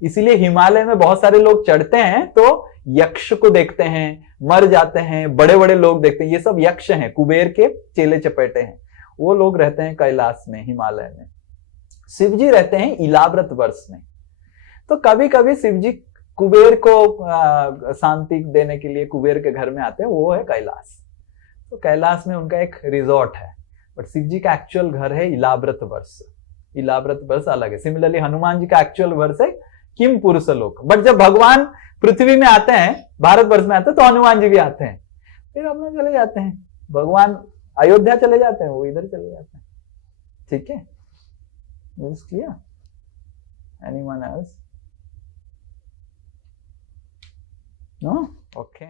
इसीलिए हिमालय में बहुत सारे लोग चढ़ते हैं तो यक्ष को देखते हैं, मर जाते हैं, बड़े बड़े लोग देखते हैं, ये सब यक्ष हैं, कुबेर के चेले चपेटे हैं, वो लोग रहते हैं कैलाश में, हिमालय में। शिव जी रहते हैं इलाव्रत वर्ष में। तो कभी कभी शिव जी कुबेर को शांति देने के लिए कुबेर के घर में आते हैं, वो है कैलाश। तो कैलाश में उनका एक रिजॉर्ट है, बट शिव जी का एक्चुअल घर है इलाव्रत वर्ष। इलाव्रत वर्ष अलग है। सिमिलरली हनुमान जी का एक्चुअल वर्ष है किम पुरुष लोक। बट जब भगवान पृथ्वी में आते हैं, भारतवर्ष में आते हैं, तो हनुमान जी भी आते हैं, फिर अपने चले जाते हैं। भगवान अयोध्या चले जाते हैं, वो इधर चले जाते हैं। ठीक है, clear? Anyone else? No? Okay.